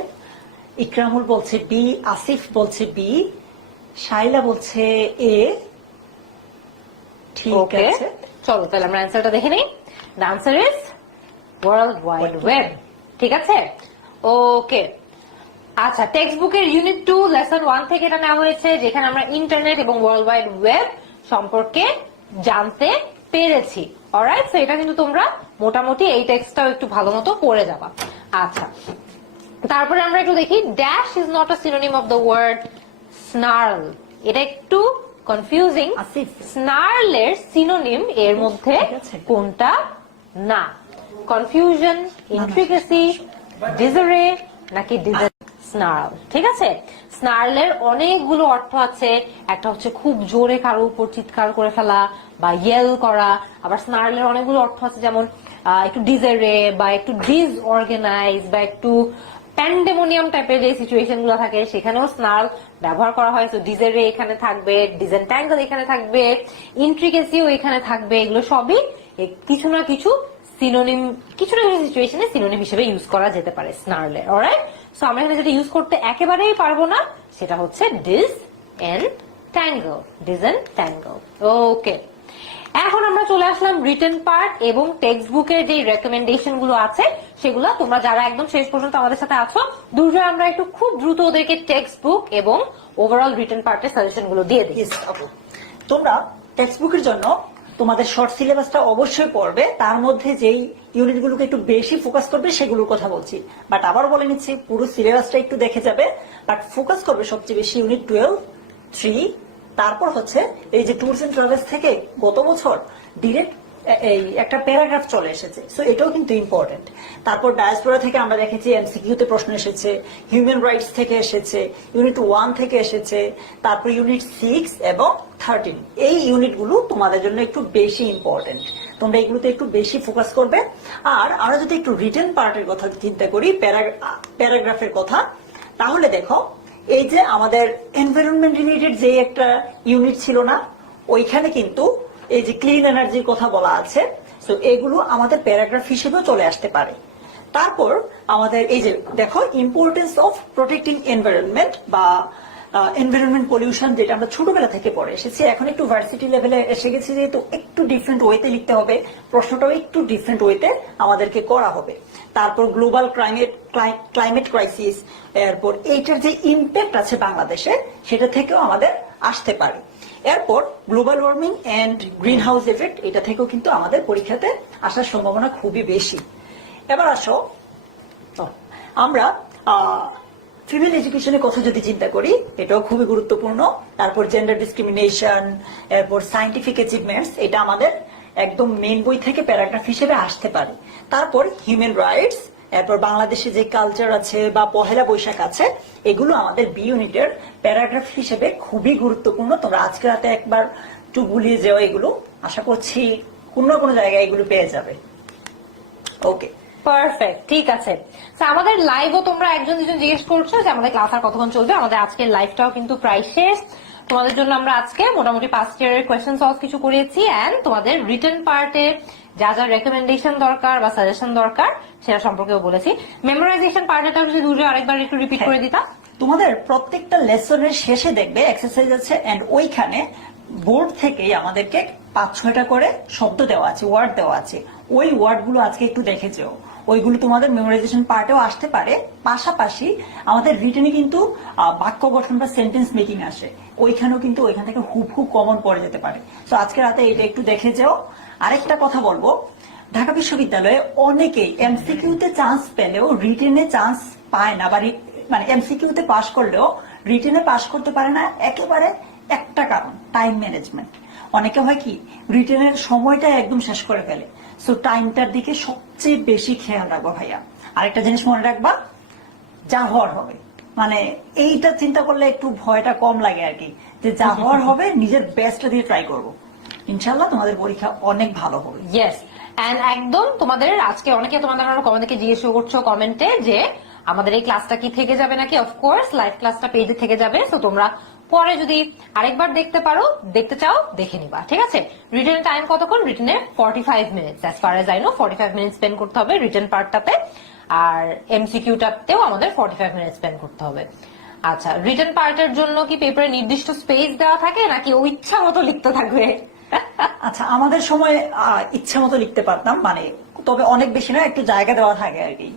ইকরামুল বলছে বি, আসিফ বলছে বি, শাইলা বলছে এ। ঠিক Okay. আছে, চলো তাহলে আমরা অ্যান্সারটা দেখে নিই। The answer is world wide web, ঠিক আছে। ওকে, আচ্ছা, টেক্সট বুকের ইউনিট 2 লেসন 1 থেকে এটা নেওয়া হয়েছে, যেখানে আমরা ইন্টারনেট এবং ওয়ার্ল্ড ওয়াইড ওয়েব সম্পর্কে জানতে পেরেছি। অলরাইট, সো এটা কিন্তু তোমরা মোটামুটি এই টেক্সটটাও একটু ভালো মতো পড়ে যাবা। আচ্ছা, তারপরে আমরা একটু দেখি, dash is not a synonym of the word snarl. এটা একটু কনফিউজিং। আসিফ। স্নার্লের সিনোনিম এর মধ্যে ঠিক আছে। কোনটা না? কনফিউশন, ইন্ট্রিকেসি, ডিজারে, নাকি স্নার্ল? ঠিক আছে, স্নার্লের অনেকগুলো অর্থ আছে। একটা হচ্ছে খুব জোরে কারো উপর চিৎকার করে ফেলা বা ইয়েল করা। আবার স্নার্লের অনেকগুলো অর্থ আছে, যেমন একটু ডিজারে বা একটু ডিসঅর্গানাইজ বা একটু প্যান্ডেমোনিয়াম টাইপের যে সিচুয়েশন গুলো থাকে সেখানেও স্নার্ল ব্যবহার করা হয়। তো ডিজারে এখানে থাকবে, ডিসেন্ট্যাঙ্গল এখানে থাকবে, ইন্ট্রিকেসিও এখানে থাকবে। এগুলো সবই কিছু না কিছু সিনোনিম, কিছু না কিছু সিচুয়েশনে সিনোনিম হিসেবে ইউজ করা যেতে পারে স্নার্লের। অলরাইট, সো আমরা এখানে যেটা ইউজ করতে একেবারেই পারবো না সেটা হচ্ছে ডিসএনট্যাঙ্গল, ডিসএনট্যাঙ্গল। ওকে, এখন আমরা চলে আসলাম রিটেন পার্ট এবং টেক্সট বুকের যে রেকমেন্ডেশন গুলো আছে সেগুলো তোমরা যারা একদম শেষ পর্যন্ত আমাদের সাথে আছো, দুর্জয় আমরা একটু খুব দ্রুত ওদেরকে টেক্সট বুক এবং ওভারঅল রিটেন পার্টের সাজেশন গুলো দিয়ে দিই। Yes, আপু। তোমরা টেক্সট বুকের জন্য তোমাদের শর্ট সিলেবাসটা অবশ্যই পড়বে, তার মধ্যে যেই ইউনিটগুলোকে একটু বেশি ফোকাস করবে সেগুলোর কথা বলছি। বাট আবার বলে নিচ্ছি, পুরো সিলেবাসটা একটু দেখে যাবে, বাট ফোকাস করবে সবচেয়ে বেশি ইউনিট 12, 3। তারপর হচ্ছে এই যে ট্যুরস এন্ড ট্রাভেলস থেকে গত বছর ডিরেক্ট এই একটা প্যারাগ্রাফ চলে এসেছে, সো এটাও কিন্তু ইম্পর্টেন্ট। তারপর ডায়াসপোরা থেকে আমরা দেখেছি এমসিকিউতে প্রশ্ন এসেছে, হিউম্যান রাইটস থেকে এসেছে, ইউনিট 1 থেকে এসেছে, তারপর ইউনিট 6 এবং 13। এই ইউনিটগুলো তোমাদের জন্য একটু বেশি ইম্পর্টেন্ট, তোমরা এগুলোতে একটু বেশি ফোকাস করবে। আর আমরা যদি একটু রিটেন পার্টের কথা চিন্তা করি, প্যারাগ্রাফের কথা, তাহলে দেখো এই যে আমাদের এনভায়রনমেন্ট রিলেটেড যে একটা ইউনিট ছিল না, ওইখানে কিন্তু এই যে ক্লিন এনার্জির কথা বলা আছে, তো এগুলো আমাদের প্যারাগ্রাফ হিসেবেও চলে আসতে পারে। তারপর আমাদের এই যে দেখো ইম্পর্টেন্স অফ প্রোটেক্টিং এনভায়রনমেন্ট বা এনভায়রনমেন্ট পলিউশন, যেটা আমরা ছোটবেলা থেকে পড়ে এসেছি, এখন একটু ভার্সিটি লেভেলে এসে গেছি, যেহেতু একটু ডিফারেন্ট ওয়েতে লিখতে হবে, প্রশ্নটাও একটু ডিফারেন্ট ওয়েতে আমাদেরকে করা হবে। তারপর গ্লোবাল ক্লাইমেট ক্রাইসিস, এরপর এইটার যে ইম্প্যাক্ট আছে বাংলাদেশে, সেটা থেকেও আমাদের আসতে পারে। এরপর global warming and green house effect, এটা থেকেও কিন্তু আমাদের পরীক্ষাতে আসার সম্ভাবনা খুবই বেশি। এবার আসো আমরা ফিমেল এডুকেশনের কথা যদি চিন্তা করি, এটাও খুবই গুরুত্বপূর্ণ। তারপর জেন্ডার ডিসক্রিমিনেশন, এরপর সায়েন্টিফিক অ্যাচিভমেন্টস, এটা আমাদের একদম মেইন বই থেকে প্যারাগ্রাফ হিসেবে আসতে পারে। তারপর হিউম্যান রাইটস, এরপর বাংলাদেশে যে কালচার আছে বা পহেলা বৈশাখ আছে, এগুলো আমাদের বি ইউনিটের প্যারাগ্রাফ হিসেবে খুবই গুরুত্বপূর্ণ। তোমরা আজকে রাতে একবার একটু গুলিয়ে যাও, এগুলো আশা করছি কোনো না কোনো জায়গায় এগুলো পেয়ে যাবে। ওকে, পারফেক্ট, ঠিক আছে। আমাদের লাইভও তোমরা একজন দুজন জিজ্ঞেস করছো যে আমাদের ক্লাস আর কতক্ষণ চলবে। আমাদের আজকের লাইভটাও কিন্তু প্রায় শেষ। তোমাদের জন্য আমরা আজকে মোটামুটি পাস্ট ইয়ারের কোয়েশ্চেন সলভ কিছু করেছি, এন্ড তোমাদের রিটেন পার্টে যা যা রেকমেন্ডেশন দরকার বা সাজেশন দরকার সেটা সম্পর্কেও বলেছি। মেমোরাইজেশন পার্টটা যদি দূরে আরেকবার একটু রিপিট করে দিতা। তোমাদের প্রত্যেকটা লেসনের শেষে দেখবে এক্সারসাইজ আছে, এন্ড ওইখানে বোর্ড থেকেই আমাদেরকে 5-6টা করে শব্দ দেওয়া আছে, ওয়ার্ড দেওয়া আছে। ওই ওয়ার্ড গুলো আজকে একটু দেখে যেও, ওইগুলো তোমাদের মেমোরাইজেশন পার্টেও আসতে পারে। পাশাপাশি আমাদের রিটেনে কিন্তু বাক্য গঠন বা সেন্টেন্স মেকিং আসে, ওইখানেও কিন্তু ওইখান থেকে হুবহু কমন পড়ে যেতে পারে। তো আজকে রাতে এটা একটু দেখে যেও। আরেকটা কথা বলবো, ঢাকা বিশ্ববিদ্যালয়ে অনেকেই এমসিকিউতে চান্স পেলেও রিটেনে চান্স পায় না, বা মানে এমসিকিউতে পাশ করলেও রিটেনে পাশ করতে পারে না। একেবারে একটা কারণ, টাইম ম্যানেজমেন্ট। অনেকে হয় কি, রিটেনের সময়টা একদম শেষ করে ফেলে। সো টাইমটার দিকে সবচেয়ে বেশি খেয়াল রাখবো ভাইয়া। আরেকটা জিনিস মনে রাখবা, যা হওয়ার হবে, মানে এইটা চিন্তা করলে একটু ভয়টা কম লাগে আর কি, যে যা হওয়ার হবে নিজের বেস্টটা দিয়ে ট্রাই করবো। ইনশাল্লাহ তোমাদের পরীক্ষা অনেক ভালো হবে। ইয়েস, এন্ড একদম তোমাদের আজকে অনেকে তোমাদের কমেন্টে জিজ্ঞেস করছো কমেন্টে যে আমাদের এই ক্লাসটা কি থেকে যাবে নাকি। অফকোর্স লাইভ ক্লাসটা পেজে থেকে যাবে, তো তোমরা পরে যদি আরেকবার দেখতে চাও দেখে নিবা, ঠিক আছে। রিটেন টাইম কতক্ষণ? রিটেনে 45 minutes, as far age I know 45 minute spend করতে হবে রিটেন পার্টটাতে, আর এমসিকিউটাতেও আমাদের 45 মিনিট স্পেন্ড করতে হবে। আচ্ছা, রিটেন পার্টের জন্য কি পেপারে নির্দিষ্ট স্পেস দেওয়া থাকে নাকি ও ইচ্ছা মতো লিখতে থাকবে? আচ্ছা, আমাদের সময় ইচ্ছা মতো লিখতে পারতাম, মানে তবে অনেক বেশি না, একটু জায়গা দেওয়া থাকে আর কি।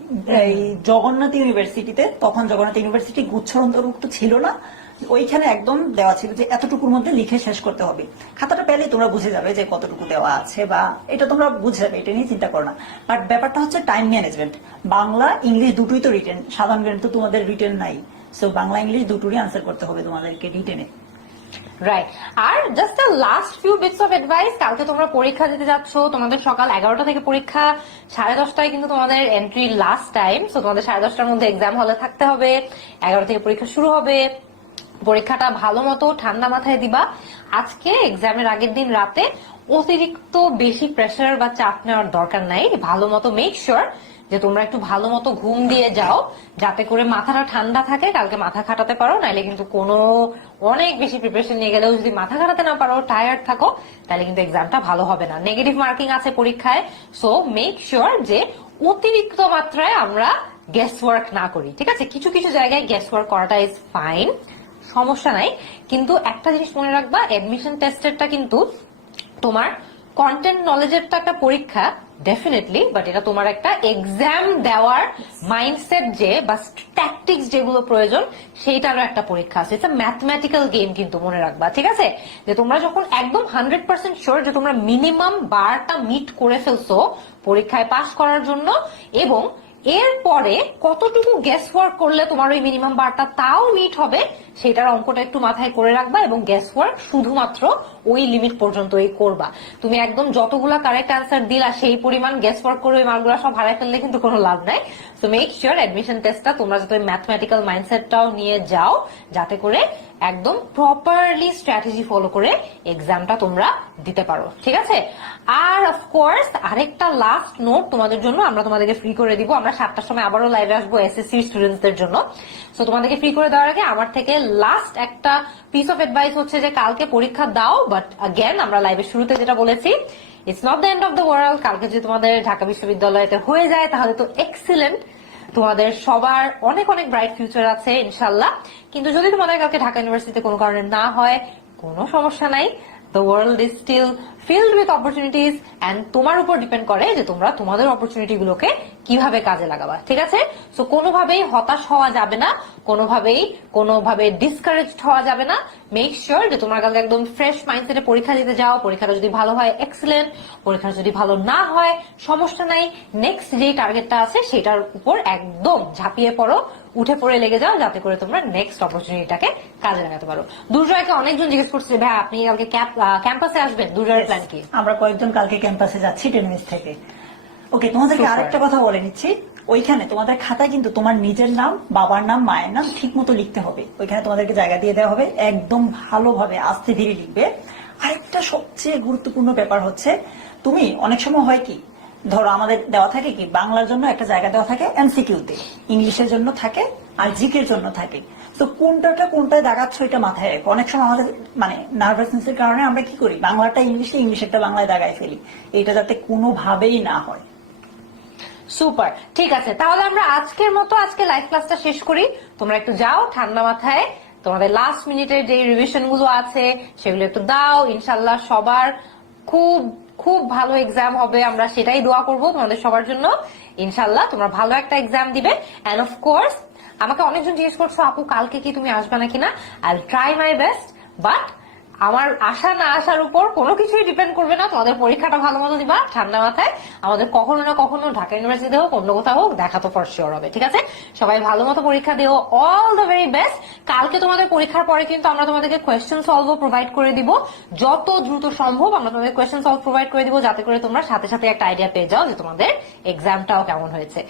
এই জগন্নাথ ইউনিভার্সিটিতে, তখন জগন্নাথ ইউনিভার্সিটি গুচ্ছর অন্তর্ভুক্ত ছিল না, ওইখানে একদম দেওয়া ছিল যে এতটুকুর মধ্যে লিখে শেষ করতে হবে। খাতাটা পেলে তোমরা বুঝে যাবে যে কতটুকু দেওয়া আছে, বা এটা তোমরা বুঝে যাবে, এটা নিয়ে চিন্তা করো না। বাট ব্যাপারটা হচ্ছে টাইম ম্যানেজমেন্ট। বাংলা ইংলিশ দুটোই তো রিটেন, সাধারণ জ্ঞান তো তোমাদের রিটেন নাই। সো বাংলা ইংলিশ দুটোরই আনসার করতে হবে তোমাদেরকে রিটেনে। রাইট। আর just last few bits of advice, কালকে তোমরা পরীক্ষা দিতে যাচ্ছ, তোমাদের সকাল 11টা থেকে পরীক্ষা, 10:30টায় কিন্তু তোমাদের এন্ট্রি লাস্ট টাইম। সো তোমাদের 10:30টার মধ্যে এক্সাম হলে থাকতে হবে, 11 থেকে পরীক্ষা শুরু হবে। পরীক্ষাটা ভালো মতো ঠান্ডা মাথায় দিবা। আজকে এক্সামের আগের দিন রাতে অতিরিক্ত বেশি প্রেসার বা চাপ নেওয়ার দরকার নাই। ভালো মতো মেক শিওর যে তোমরা একটু ভালো মতো ঘুম দিয়ে যাও, যাতে করে মাথাটা ঠান্ডা থাকে, কালকে মাথা খাটাতে পারো। নাইলে কিন্তু অনেক বেশি প্রিপারেশন নিয়ে গেলেও যদি মাথা খাটাতে না পারো, টায়ার্ড থাকো, তাহলে কিন্তু এক্সামটা ভালো হবে না। নেগেটিভ মার্কিং আছে পরীক্ষায়, সো মেক শিওর যে অতিরিক্ত মাত্রায় আমরা গেস ওয়ার্ক না করি, ঠিক আছে। কিছু কিছু জায়গায় গেস ওয়ার্ক করাটা ইজ ফাইন, সমস্যা নাই, কিন্তু একটা জিনিস মনে রাখবা, অ্যাডমিশন টেস্টেরটা কিন্তু তোমার কন্টেন্ট নলেজের তো একটা পরীক্ষা ডেফিনেটলি, বাট এটা তোমার একটা এক্সাম দেওয়ার মাইন্ডসেট যে বা ট্যাকটিক্স যেগুলো প্রয়োজন সেইটারও একটা পরীক্ষা আছে। এটা ম্যাথমেটিক্যাল গেম কিন্তু মনে রাখবা, ঠিক আছে। যে তোমরা যখন একদম 100% শিওর যে তোমরা মিনিমাম বারটা মিট করে ফেলছো পরীক্ষায় পাস করার জন্য, এবং এরপরে কতটুকু গেস ওয়ার্ক করলে তোমার ওই মিনিমাম বারটা তাও মিট হবে, সেটার অঙ্কটা একটু মাথায় করে রাখবা, এবং গেস ওয়ার্ক শুধুমাত্র ওই লিমিট পর্যন্তই করবা। তুমি একদম যতগুলা কারেক্ট অ্যান্সার দিলা সেই পরিমাণ গেস ওয়ার্ক করে ওই মার্কগুলো সব হারাই ফেললে কিন্তু কোনো লাভ নাই। তো মেক শিওর অ্যাডমিশন টেস্টটা তোমরা যাতে ম্যাথমেটিক্যাল মাইন্ডসেটটাও নিয়ে যাও, যাতে করে একদম প্রপারলি স্ট্র্যাটেজি ফলো করে এক্সামটা তোমরা দিতে পারো, ঠিক আছে। আর অফকোর্স আরেকটা লাস্ট নোট তোমাদের জন্য আমরা তোমাদেরকে ফ্রি করে দিব। আমরা 7টার সময় আবারও লাইভে আসবো এসএসসি স্টুডেন্টসদের জন্য। সো তোমাদেরকে ফ্রি করে দেওয়ার আগে আমার থেকে লাস্ট একটা পিস অফ অ্যাডভাইস হচ্ছে যে কালকে পরীক্ষা দাও, বাট আগেন আমরা লাইভের শুরুতে যেটা বলেছি, it's not the end of the world. কালকে যদি তোমাদের ঢাকা বিশ্ববিদ্যালয়তে হয়ে যায় তাহলে তো এক্সিলেন্ট, তোমাদের সবার অনেক অনেক ব্রাইট ফিউচার আছে ইনশাল্লাহ। কিন্তু যদি তোমাদের কালকে ঢাকা ইউনিভার্সিটিতে কোনো কারণে না হয়, কোনো সমস্যা নাই, the world is still filled with opportunities, and তোমার উপর ডিপেন্ড করে যে তোমরা তোমাদের অপরচুনিটি গুলোকে কিভাবে কাজে লাগাবা, ঠিক আছে। সো কোনোভাবেই হতাশ হওয়া যাবে না, কোনোভাবে ডিসকারেজড হওয়া যাবে না। মেক শিওর যে তোমরা কালকে একদম ফ্রেশ মাইন্ডসেটে পরীক্ষা দিতে যাও। পরীক্ষাটা যদি ভালো হয় এক্সিলেন্ট, পরীক্ষা যদি ভালো না হয় সমস্যা নাই, নেক্সট যে টার্গেটটা আছে সেটার উপর একদম ঝাঁপিয়ে পড়ো, উঠে পড়ে লেগে যাও, যাতে করে তোমরা নেক্সট অপরচুনিটিটাকে কাজে লাগাতে পারো। দুর্জয়কে অনেকজন জিজ্ঞেস করছে ভাই আপনি কালকে ক্যাম্পাসে আসবেন, দুর্জয়ের প্ল্যান কি? আমরা কয়েকজন কালকে ক্যাম্পাসে যাচ্ছি টেনিস থেকে। ওকে, তোমাদেরকে আরেকটা কথা বলে নিচ্ছি, ওইখানে তোমাদের খাতায় কিন্তু তোমার নিজের নাম, বাবার নাম, মায়ের নাম ঠিক মতো লিখতে হবে। ওইখানে তোমাদেরকে জায়গা দিয়ে দেওয়া হবে, একদম ভালোভাবে আস্তে ধীরে লিখবে। আরেকটা সবচেয়ে গুরুত্বপূর্ণ ব্যাপার হচ্ছে, তুমি অনেক সময় হয় কি, ধরো আমাদের দেওয়া থাকে কি, বাংলার জন্য একটা জায়গা দেওয়া থাকে এমসিকিউতে, ইংলিশের জন্য থাকে, আর জিকের জন্য থাকে। তো কোনটায় দাগাচ্ছ এটা মাথায় রেখো। অনেক সময় আমাদের মানে নার্ভাসনেসের কারণে আমরা কি করি, বাংলাটা ইংলিশে, ইংলিশেরটা বাংলায় দাগায় ফেলি। এটা যাতে কোনোভাবেই না হয়। সুপার, ঠিক আছে। তাহলে আমরা আজকের মতো আজকে লাইভ ক্লাসটা শেষ করি। তোমরা একটু যাও, ঠান্ডা মাথায় তোমাদের লাস্ট মিনিটের যে রিভিশন গুলো আছে সেগুলো একটু দাও। ইনশাল্লাহ সবার খুব খুব ভালো এক্সাম হবে, আমরা সেটাই দোয়া করবো তোমাদের সবার জন্য। ইনশাল্লাহ তোমরা ভালো একটা এক্সাম দিবে। এন্ড অফ কোর্স আমাকে অনেকজন জিজ্ঞেস করছো আপু কালকে কি তুমি আসবে নাকি না। I will try my best, but আমার আশা না আসার উপর কোনো কিছুই ডিপেন্ড করবে না। তোমাদের পরীক্ষাটা ভালো মতো দিবা ঠান্ডা মাথায়। আমাদের কখনো না কখনো ঢাকা ইউনিভার্সিটিতে হোক অন্য কোথাও হোক দেখা তো ফর শিওর হবে, ঠিক আছে? সবাই ভালো মতো পরীক্ষা দিও, অল দ্য ভেরি বেস্ট। কালকে তোমাদের পরীক্ষার পরে কিন্তু আমরা তোমাদেরকে কোয়েশ্চেন সলভও প্রোভাইড করে দিব, যত দ্রুত সম্ভব আমরা তোমাদের কোয়েশ্চেন সলভ প্রোভাইড করে দিব, যাতে করে তোমরা সাথে সাথে একটা আইডিয়া পেয়ে যাও যে তোমাদের এক্সামটাও কেমন হয়েছে।